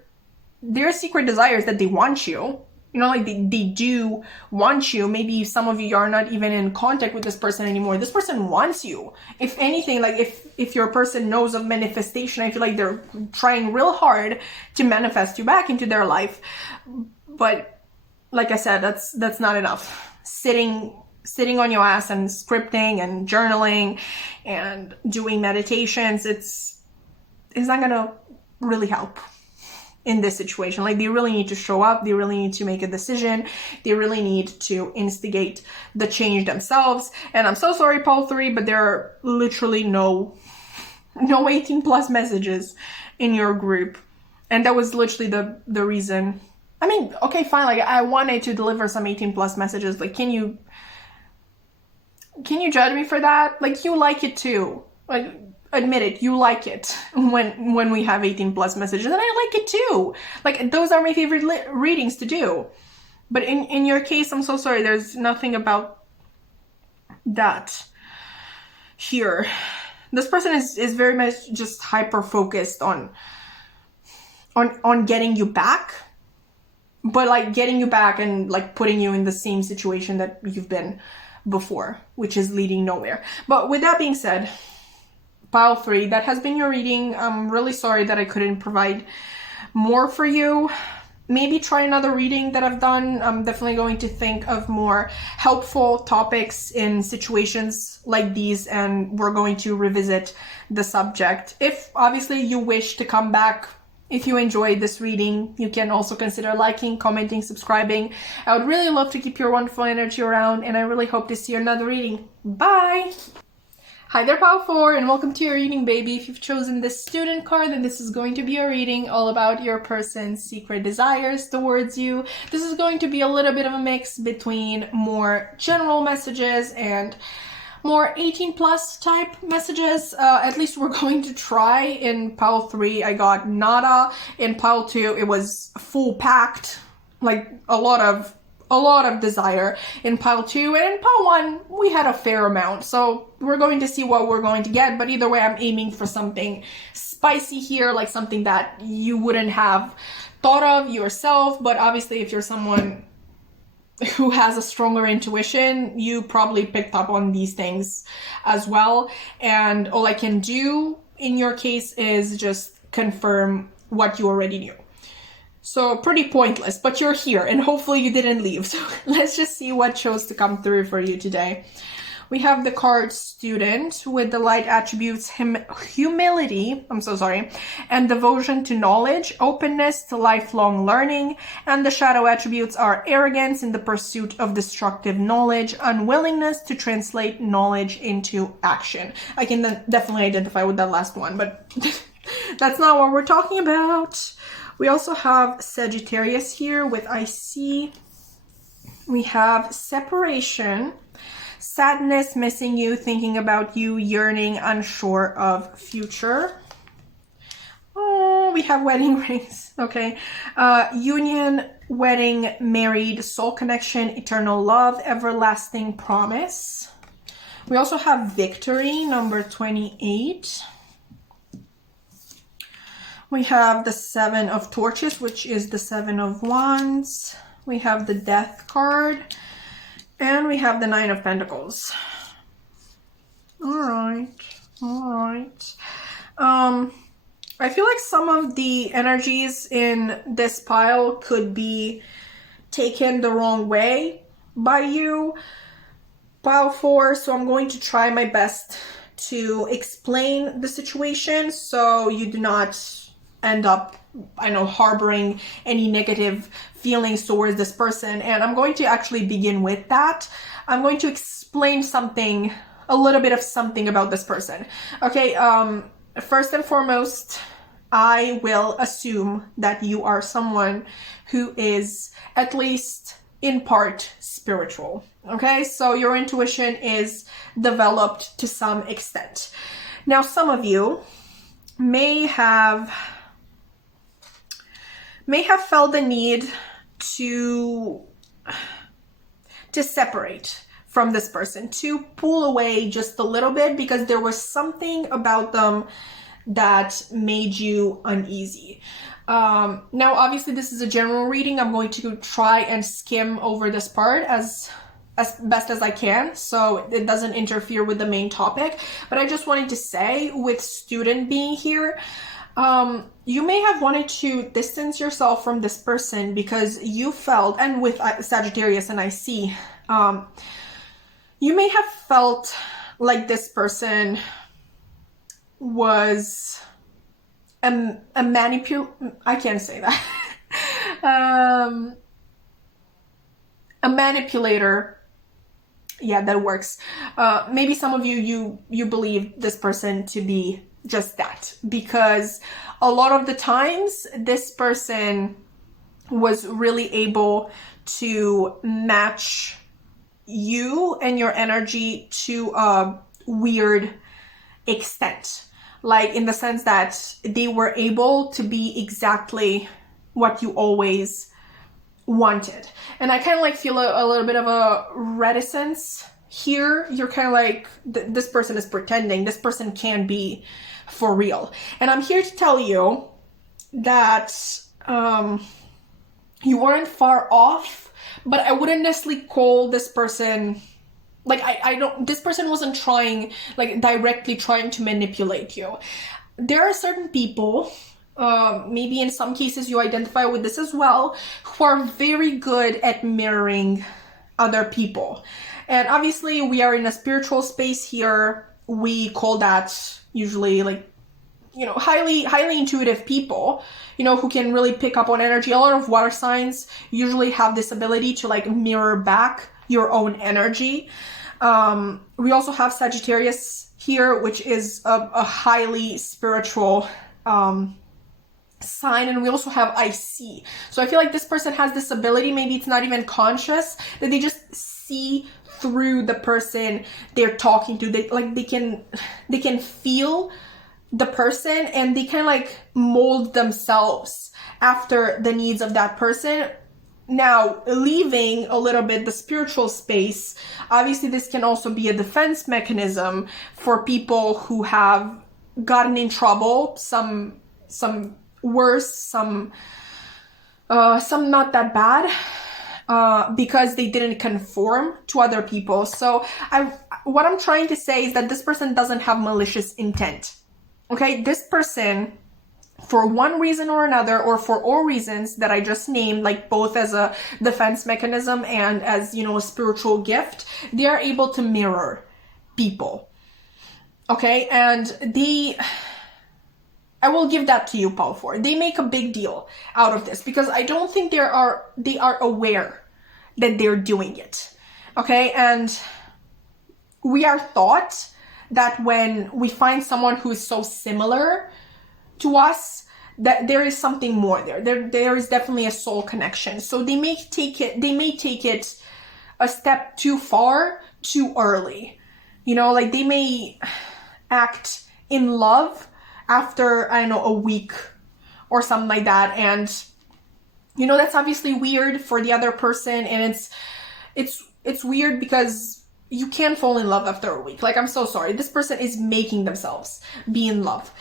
are secret desires that they want you. You know, like they do want you. Maybe some of you are not even in contact with this person anymore. This person wants you. If anything, like if your person knows of manifestation, I feel like they're trying real hard to manifest you back into their life. But like I said, that's not enough. Sitting on your ass and scripting and journaling and doing meditations, it's not gonna really help in this situation. Like, they really need to show up, they really need to make a decision, they really need to instigate the change themselves. And I'm so sorry, Pole 3, but there are literally no 18 plus messages in your group. And that was literally the reason. I mean, okay, fine, like I wanted to deliver some 18 plus messages. Like, can you judge me for that? Like, you like it too. Like, admit it, you like it when we have 18 plus messages, and I like it too. Like, those are my favorite readings to do. But in your case, I'm so sorry, there's nothing about that here. This person is very much just hyper focused on getting you back, but like getting you back and like putting you in the same situation that you've been before, which is leading nowhere. But with that being said, Pile 3, that has been your reading. I'm really sorry that I couldn't provide more for you. Maybe try another reading that I've done. I'm definitely going to think of more helpful topics in situations like these, and we're going to revisit the subject. If obviously you wish to come back, if you enjoyed this reading, you can also consider liking, commenting, subscribing. I would really love to keep your wonderful energy around, and I really hope to see another reading. Bye! Hi there, Pile 4, and welcome to your reading, baby. If you've chosen this student card, then this is going to be a reading all about your person's secret desires towards you. This is going to be a little bit of a mix between more general messages and more 18 plus type messages. At least we're going to try. In Pile 3, I got nada. In Pile 2, it was full packed, like a lot of desire. In Pile 2 and in Pile 1, we had a fair amount. So we're going to see what we're going to get. But either way, I'm aiming for something spicy here, like something that you wouldn't have thought of yourself. But obviously, if you're someone who has a stronger intuition, you probably picked up on these things as well. And all I can do in your case is just confirm what you already knew. So pretty pointless, but you're here and hopefully you didn't leave. So let's just see what chose to come through for you today. We have the card Student with the light attributes humility, and devotion to knowledge, openness to lifelong learning, and the shadow attributes are arrogance in the pursuit of destructive knowledge, unwillingness to translate knowledge into action. I can definitely identify with that last one, but that's not what we're talking about. We also have Sagittarius here with IC. We have separation, sadness, missing you, thinking about you, yearning, unsure of future. Oh, we have wedding rings. Okay. Union, wedding, married, soul connection, eternal love, everlasting promise. We also have victory, number 28. We have the Seven of Torches, which is the Seven of Wands. We have the Death card. And we have the Nine of Pentacles. All right. I feel like some of the energies in this pile could be taken the wrong way by you, pile 4. So I'm going to try my best to explain the situation so you do not end up, harboring any negative feelings towards this person. And I'm going to actually begin with that. I'm going to explain a little bit of something about this person. Okay, first and foremost, I will assume that you are someone who is at least in part spiritual. Okay, so your intuition is developed to some extent. Now, some of you may have felt the need to separate from this person, to pull away just a little bit because there was something about them that made you uneasy. Now, obviously, this is a general reading. I'm going to try and skim over this part as best as I can, so it doesn't interfere with the main topic. But I just wanted to say, with Student being here, you may have wanted to distance yourself from this person because you felt, and with Sagittarius and IC, you may have felt like this person was I can't say that. A manipulator. Yeah, that works. Maybe some of you believe this person to be just that, because a lot of the times this person was really able to match you and your energy to a weird extent, like in the sense that they were able to be exactly what you always wanted. And I kind of feel a little bit of a reticence here. You're kind of like, this person is pretending, this person can't be for real. And I'm here to tell you that you weren't far off, but I wouldn't necessarily call this person, this person wasn't directly trying to manipulate you. There are certain people, maybe in some cases you identify with this as well, who are very good at mirroring other people. And obviously we are in a spiritual space here. We call that usually highly intuitive people, who can really pick up on energy. A lot of water signs usually have this ability to mirror back your own energy. We also have Sagittarius here, which is a highly spiritual sign, and we also have IC. So I feel like this person has this ability, maybe it's not even conscious, that they just see through the person they're talking to. They can feel the person, and they kind of mold themselves after the needs of that person. Now, leaving a little bit the spiritual space, obviously this can also be a defense mechanism for people who have gotten in trouble, some worse, some not that bad. because they didn't conform to other people. So what I'm trying to say is that this person doesn't have malicious intent. Okay, this person, for one reason or another, or for all reasons that I just named, like both as a defense mechanism and as, you know, a spiritual gift, they are able to mirror people. Okay, and I will give that to you, Paul, for. They make a big deal out of this because I don't think they are aware that they're doing it. Okay, and we are taught that when we find someone who is so similar to us, that there is something more there. There is definitely a soul connection. So they may take it a step too far, too early. You know, like they may act in love after, I don't know, a week or something like that. And, you know, that's obviously weird for the other person. And it's weird because you can't fall in love after a week. Like, I'm so sorry. This person is making themselves be in love.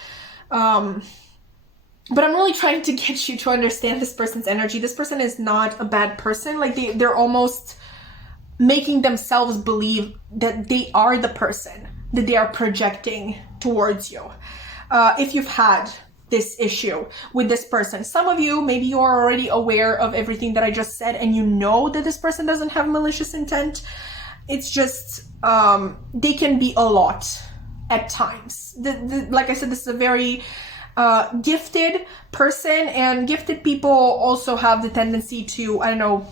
But I'm really trying to get you to understand this person's energy. This person is not a bad person. Like they're almost making themselves believe that they are the person that they are projecting towards you. If you've had this issue with this person, some of you, maybe you are already aware of everything that I just said and you know that this person doesn't have malicious intent. It's just, they can be a lot at times. Like I said, this is a very gifted person, and gifted people also have the tendency to, I don't know,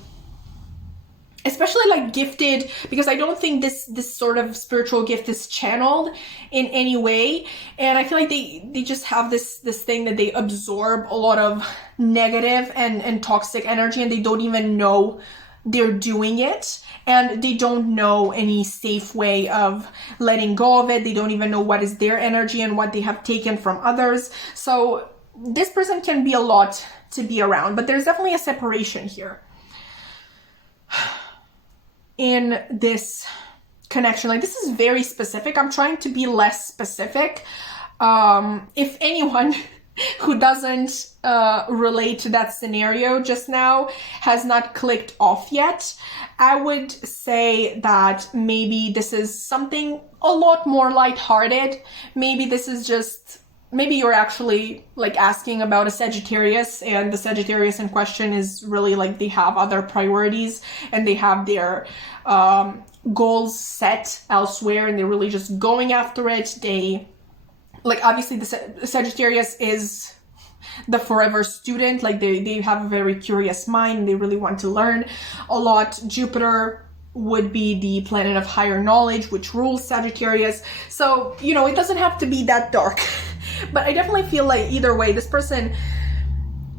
especially like gifted, because I don't think this sort of spiritual gift is channeled in any way, and I feel like they just have this thing that they absorb a lot of negative and toxic energy, and they don't even know they're doing it, and they don't know any safe way of letting go of it. They don't even know what is their energy and what they have taken from others. So this person can be a lot to be around, but there's definitely a separation here in this connection. Like, this is very specific. I'm trying to be less specific. If anyone who doesn't relate to that scenario just now has not clicked off yet, I would say that maybe this is something a lot more lighthearted. Maybe this is just, maybe you're actually like asking about a Sagittarius, and the Sagittarius in question is really like they have other priorities and they have their goals set elsewhere and they're really just going after it. They, like, obviously the Sagittarius is the forever student. Like they have a very curious mind. They really want to learn a lot. Jupiter would be the planet of higher knowledge, which rules Sagittarius. So, you know, it doesn't have to be that dark. But I definitely feel like either way, this person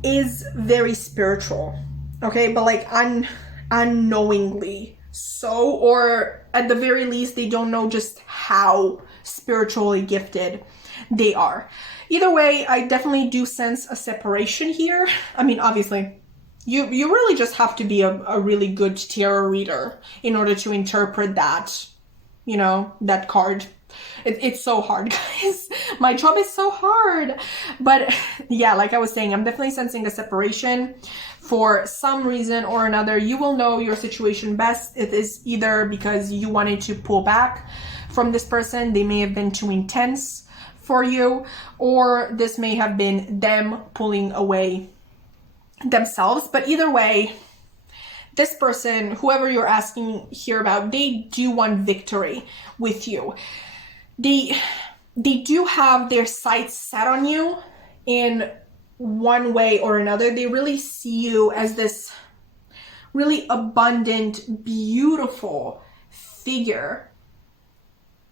is very spiritual. Okay, but like unknowingly so, or at the very least, they don't know just how spiritually gifted they are. Either way, I definitely do sense a separation here. I mean, obviously, you really just have to be a really good tarot reader in order to interpret that, you know, that card. It's so hard, guys. My job is so hard. But yeah, like I was saying, I'm definitely sensing a separation. For some reason or another, you will know your situation best. It is either because you wanted to pull back from this person, they may have been too intense for you, or this may have been them pulling away themselves. But either way, this person, whoever you're asking here about, they do want victory with you. They do have their sights set on you in one way or another. They really see you as this really abundant, beautiful figure.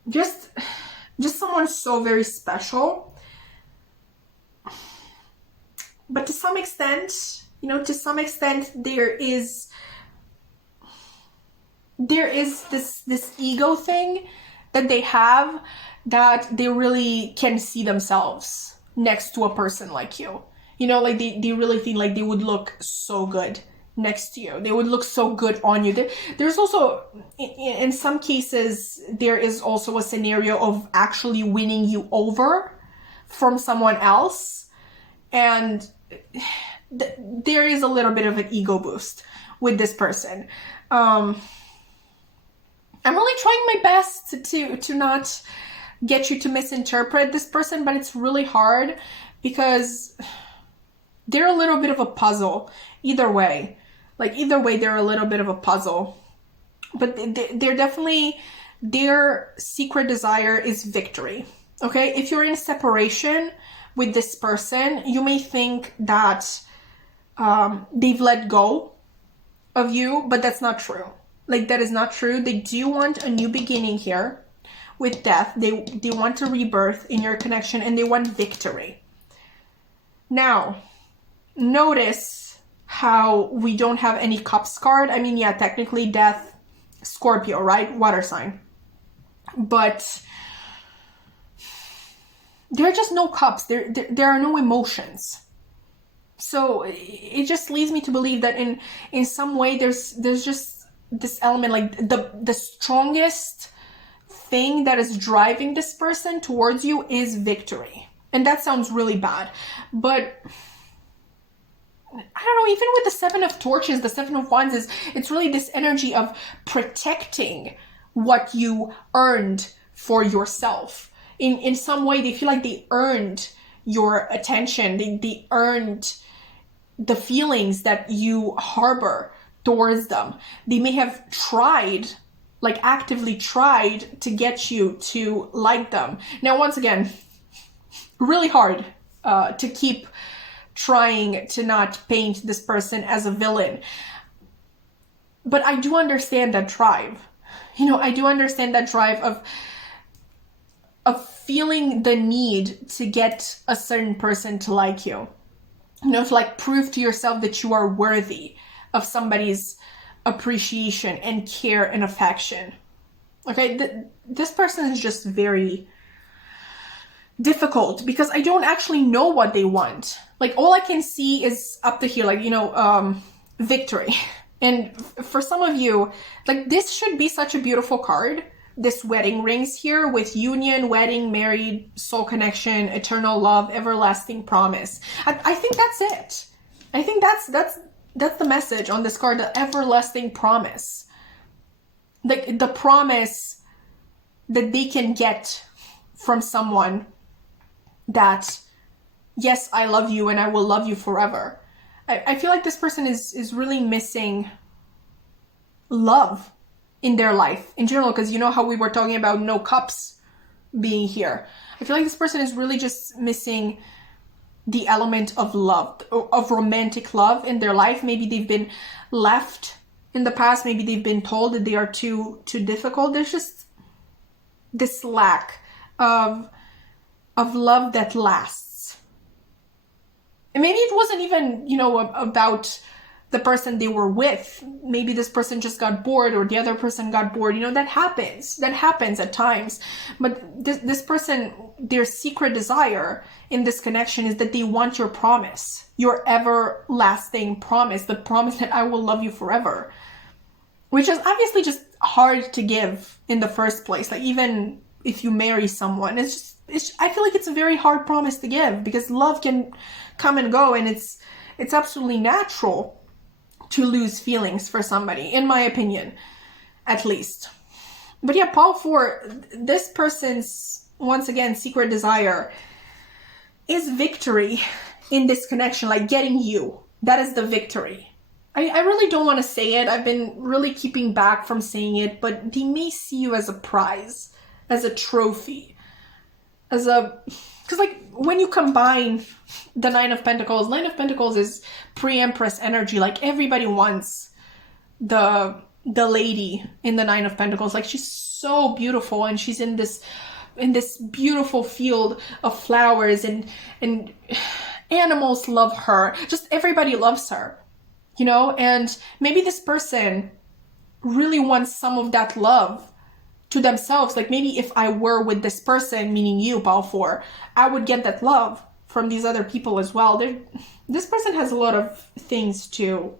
Just someone so very special. But to some extent, you know, there is this ego thing that they have, that they really can see themselves next to a person like you. You know, like they really think like they would look so good next to you. They would look so good on you. There's also, in some cases, there is also a scenario of actually winning you over from someone else. And there is a little bit of an ego boost with this person. I'm really trying my best to not get you to misinterpret this person, but it's really hard because they're a little bit of a puzzle either way. Like either way, they're a little bit of a puzzle. But they're definitely, their secret desire is victory. Okay? If you're in separation with this person, you may think that they've let go of you, but that's not true. Like, that is not true. They do want a new beginning here with death. They want a rebirth in your connection, and they want victory. Now, notice how we don't have any cups card. I mean, yeah, technically death, Scorpio, right? Water sign. But there are just no cups. There are no emotions. So it just leads me to believe that in some way there's just this element, like the strongest thing that is driving this person towards you is victory. And that sounds really bad, but I don't know, even with the Seven of Torches, the Seven of Wands, it's really this energy of protecting what you earned for yourself. In some way, they feel like they earned your attention. They earned the feelings that you harbor towards them. They may have tried, like actively tried to get you to like them. Now, once again, really hard to keep trying to not paint this person as a villain. But I do understand that drive. You know, I do understand that drive of feeling the need to get a certain person to like you. You know, to like prove to yourself that you are worthy of somebody's appreciation and care and affection. Okay, this person is just very difficult because I don't actually know what they want. Like, all I can see is up to here, like, you know, victory. And for some of you, like, this should be such a beautiful card. This wedding rings here with union, wedding, married, soul connection, eternal love, everlasting promise. I think that's it. I think that's the message on this card, the everlasting promise. Like, the promise that they can get from someone that, yes, I love you and I will love you forever. I feel like this person is really missing love in their life in general, because you know how we were talking about no cups being here. I feel like this person is really just missing the element of love, of romantic love in their life. Maybe they've been left in the past. Maybe they've been told that they are too difficult. There's just this lack of love that lasts. And maybe it wasn't even, you know, about the person they were with. Maybe this person just got bored, or the other person got bored. You know, that happens. That happens at times. But this person, their secret desire in this connection is that they want your promise, your everlasting promise, the promise that I will love you forever, which is obviously just hard to give in the first place. Like, even if you marry someone, I feel like it's a very hard promise to give, because love can come and go, and it's absolutely natural to lose feelings for somebody, in my opinion, at least. But yeah, Paul, for this person's, once again, secret desire is victory in this connection, like getting you. That is the victory. I really don't want to say it. I've been really keeping back from saying it, but they may see you as a prize, as a trophy, because like when you combine the Nine of Pentacles is pre-Empress energy. Like, everybody wants the lady in the Nine of Pentacles. Like, she's so beautiful, and she's in this beautiful field of flowers, and animals love her. Just everybody loves her, you know. And maybe this person really wants some of that love to themselves. Like, maybe if I were with this person, meaning you, Paul 4, I would get that love from these other people as well. This person has a lot of things to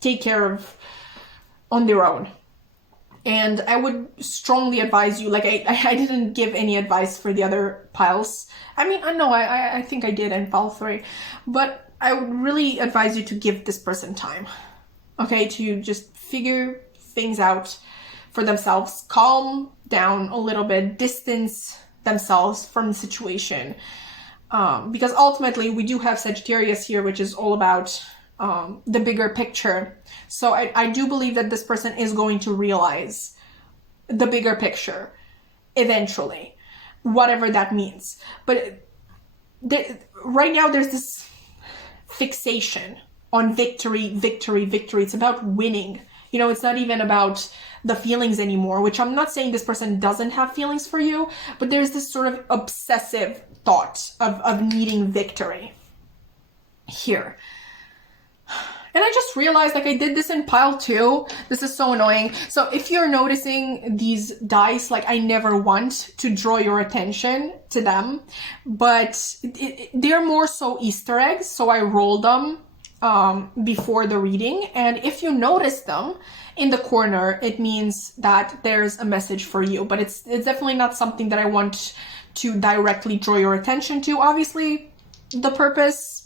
take care of on their own. And I would strongly advise you, like I didn't give any advice for the other piles. I mean, I know, I think I did in pile 3, but I would really advise you to give this person time, okay, to just figure things out for themselves, calm down a little bit, distance themselves from the situation, because ultimately we do have Sagittarius here, which is all about the bigger picture. So I do believe that this person is going to realize the bigger picture eventually, whatever that means. But right now there's this fixation on victory, victory, victory. It's about winning. You know, it's not even about the feelings anymore, which I'm not saying this person doesn't have feelings for you, but there's this sort of obsessive thought of needing victory here. And I just realized, like, I did this in pile 2. This is so annoying. So if you're noticing these dice, like, I never want to draw your attention to them, but they're more so Easter eggs. So I rolled them before the reading. And if you notice them in the corner, it means that there's a message for you. But it's definitely not something that I want to directly draw your attention to. Obviously, the purpose...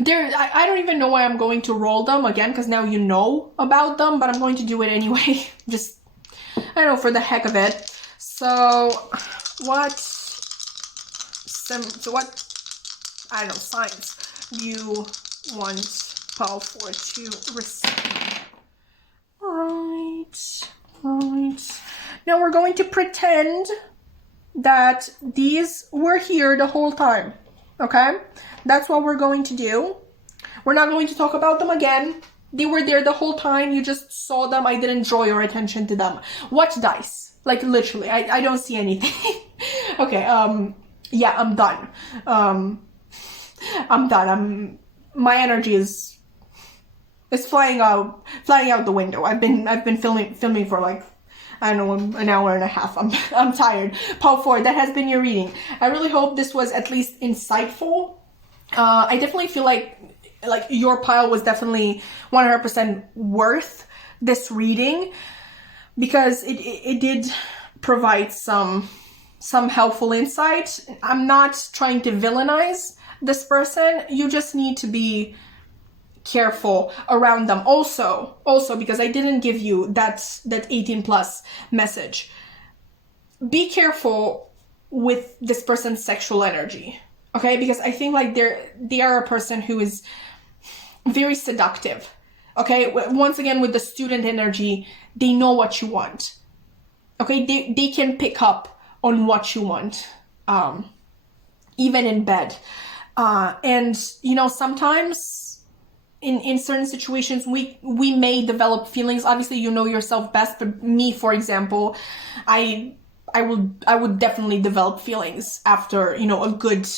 I don't even know why I'm going to roll them again, because now you know about them, but I'm going to do it anyway. Just, I don't know, for the heck of it. So, what, I don't know, signs you want pile 4 to receive? Right. Now we're going to pretend that these were here the whole time, okay? That's what we're going to do. We're not going to talk about them again. They were there the whole time. You just saw them. I didn't draw your attention to them. Watch dice. Like, literally. I don't see anything. Okay, yeah, I'm done. I'm done. My energy is flying out the window. I've been filming for like, I don't know, an hour and a half. I'm tired. Pile 4, that has been your reading. I really hope this was at least insightful. I definitely feel like your pile was definitely 100% worth this reading, because it did provide some helpful insight. I'm not trying to villainize this person. You just need to be careful around them. Also because I didn't give you that 18 plus message. Be careful with this person's sexual energy. Okay, because I think like they are a person who is very seductive. Okay, once again with the student energy, they know what you want. Okay, they can pick up on what you want, even in bed. And you know, sometimes in certain situations we may develop feelings. Obviously, you know yourself best, but me, for example, I would definitely develop feelings after, you know, a good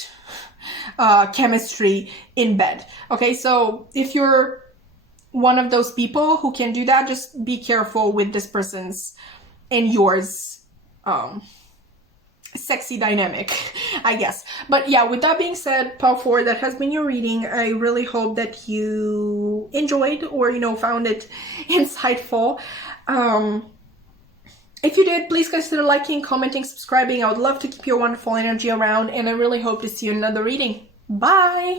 chemistry in bed. Okay, so if you're one of those people who can do that, just be careful with this person's and yours sexy dynamic, I guess. But yeah, with that being said, pile 4, that has been your reading. I really hope that you enjoyed or, you know, found it insightful. If you did, please consider liking, commenting, subscribing. I would love to keep your wonderful energy around, and I really hope to see you in another reading. Bye!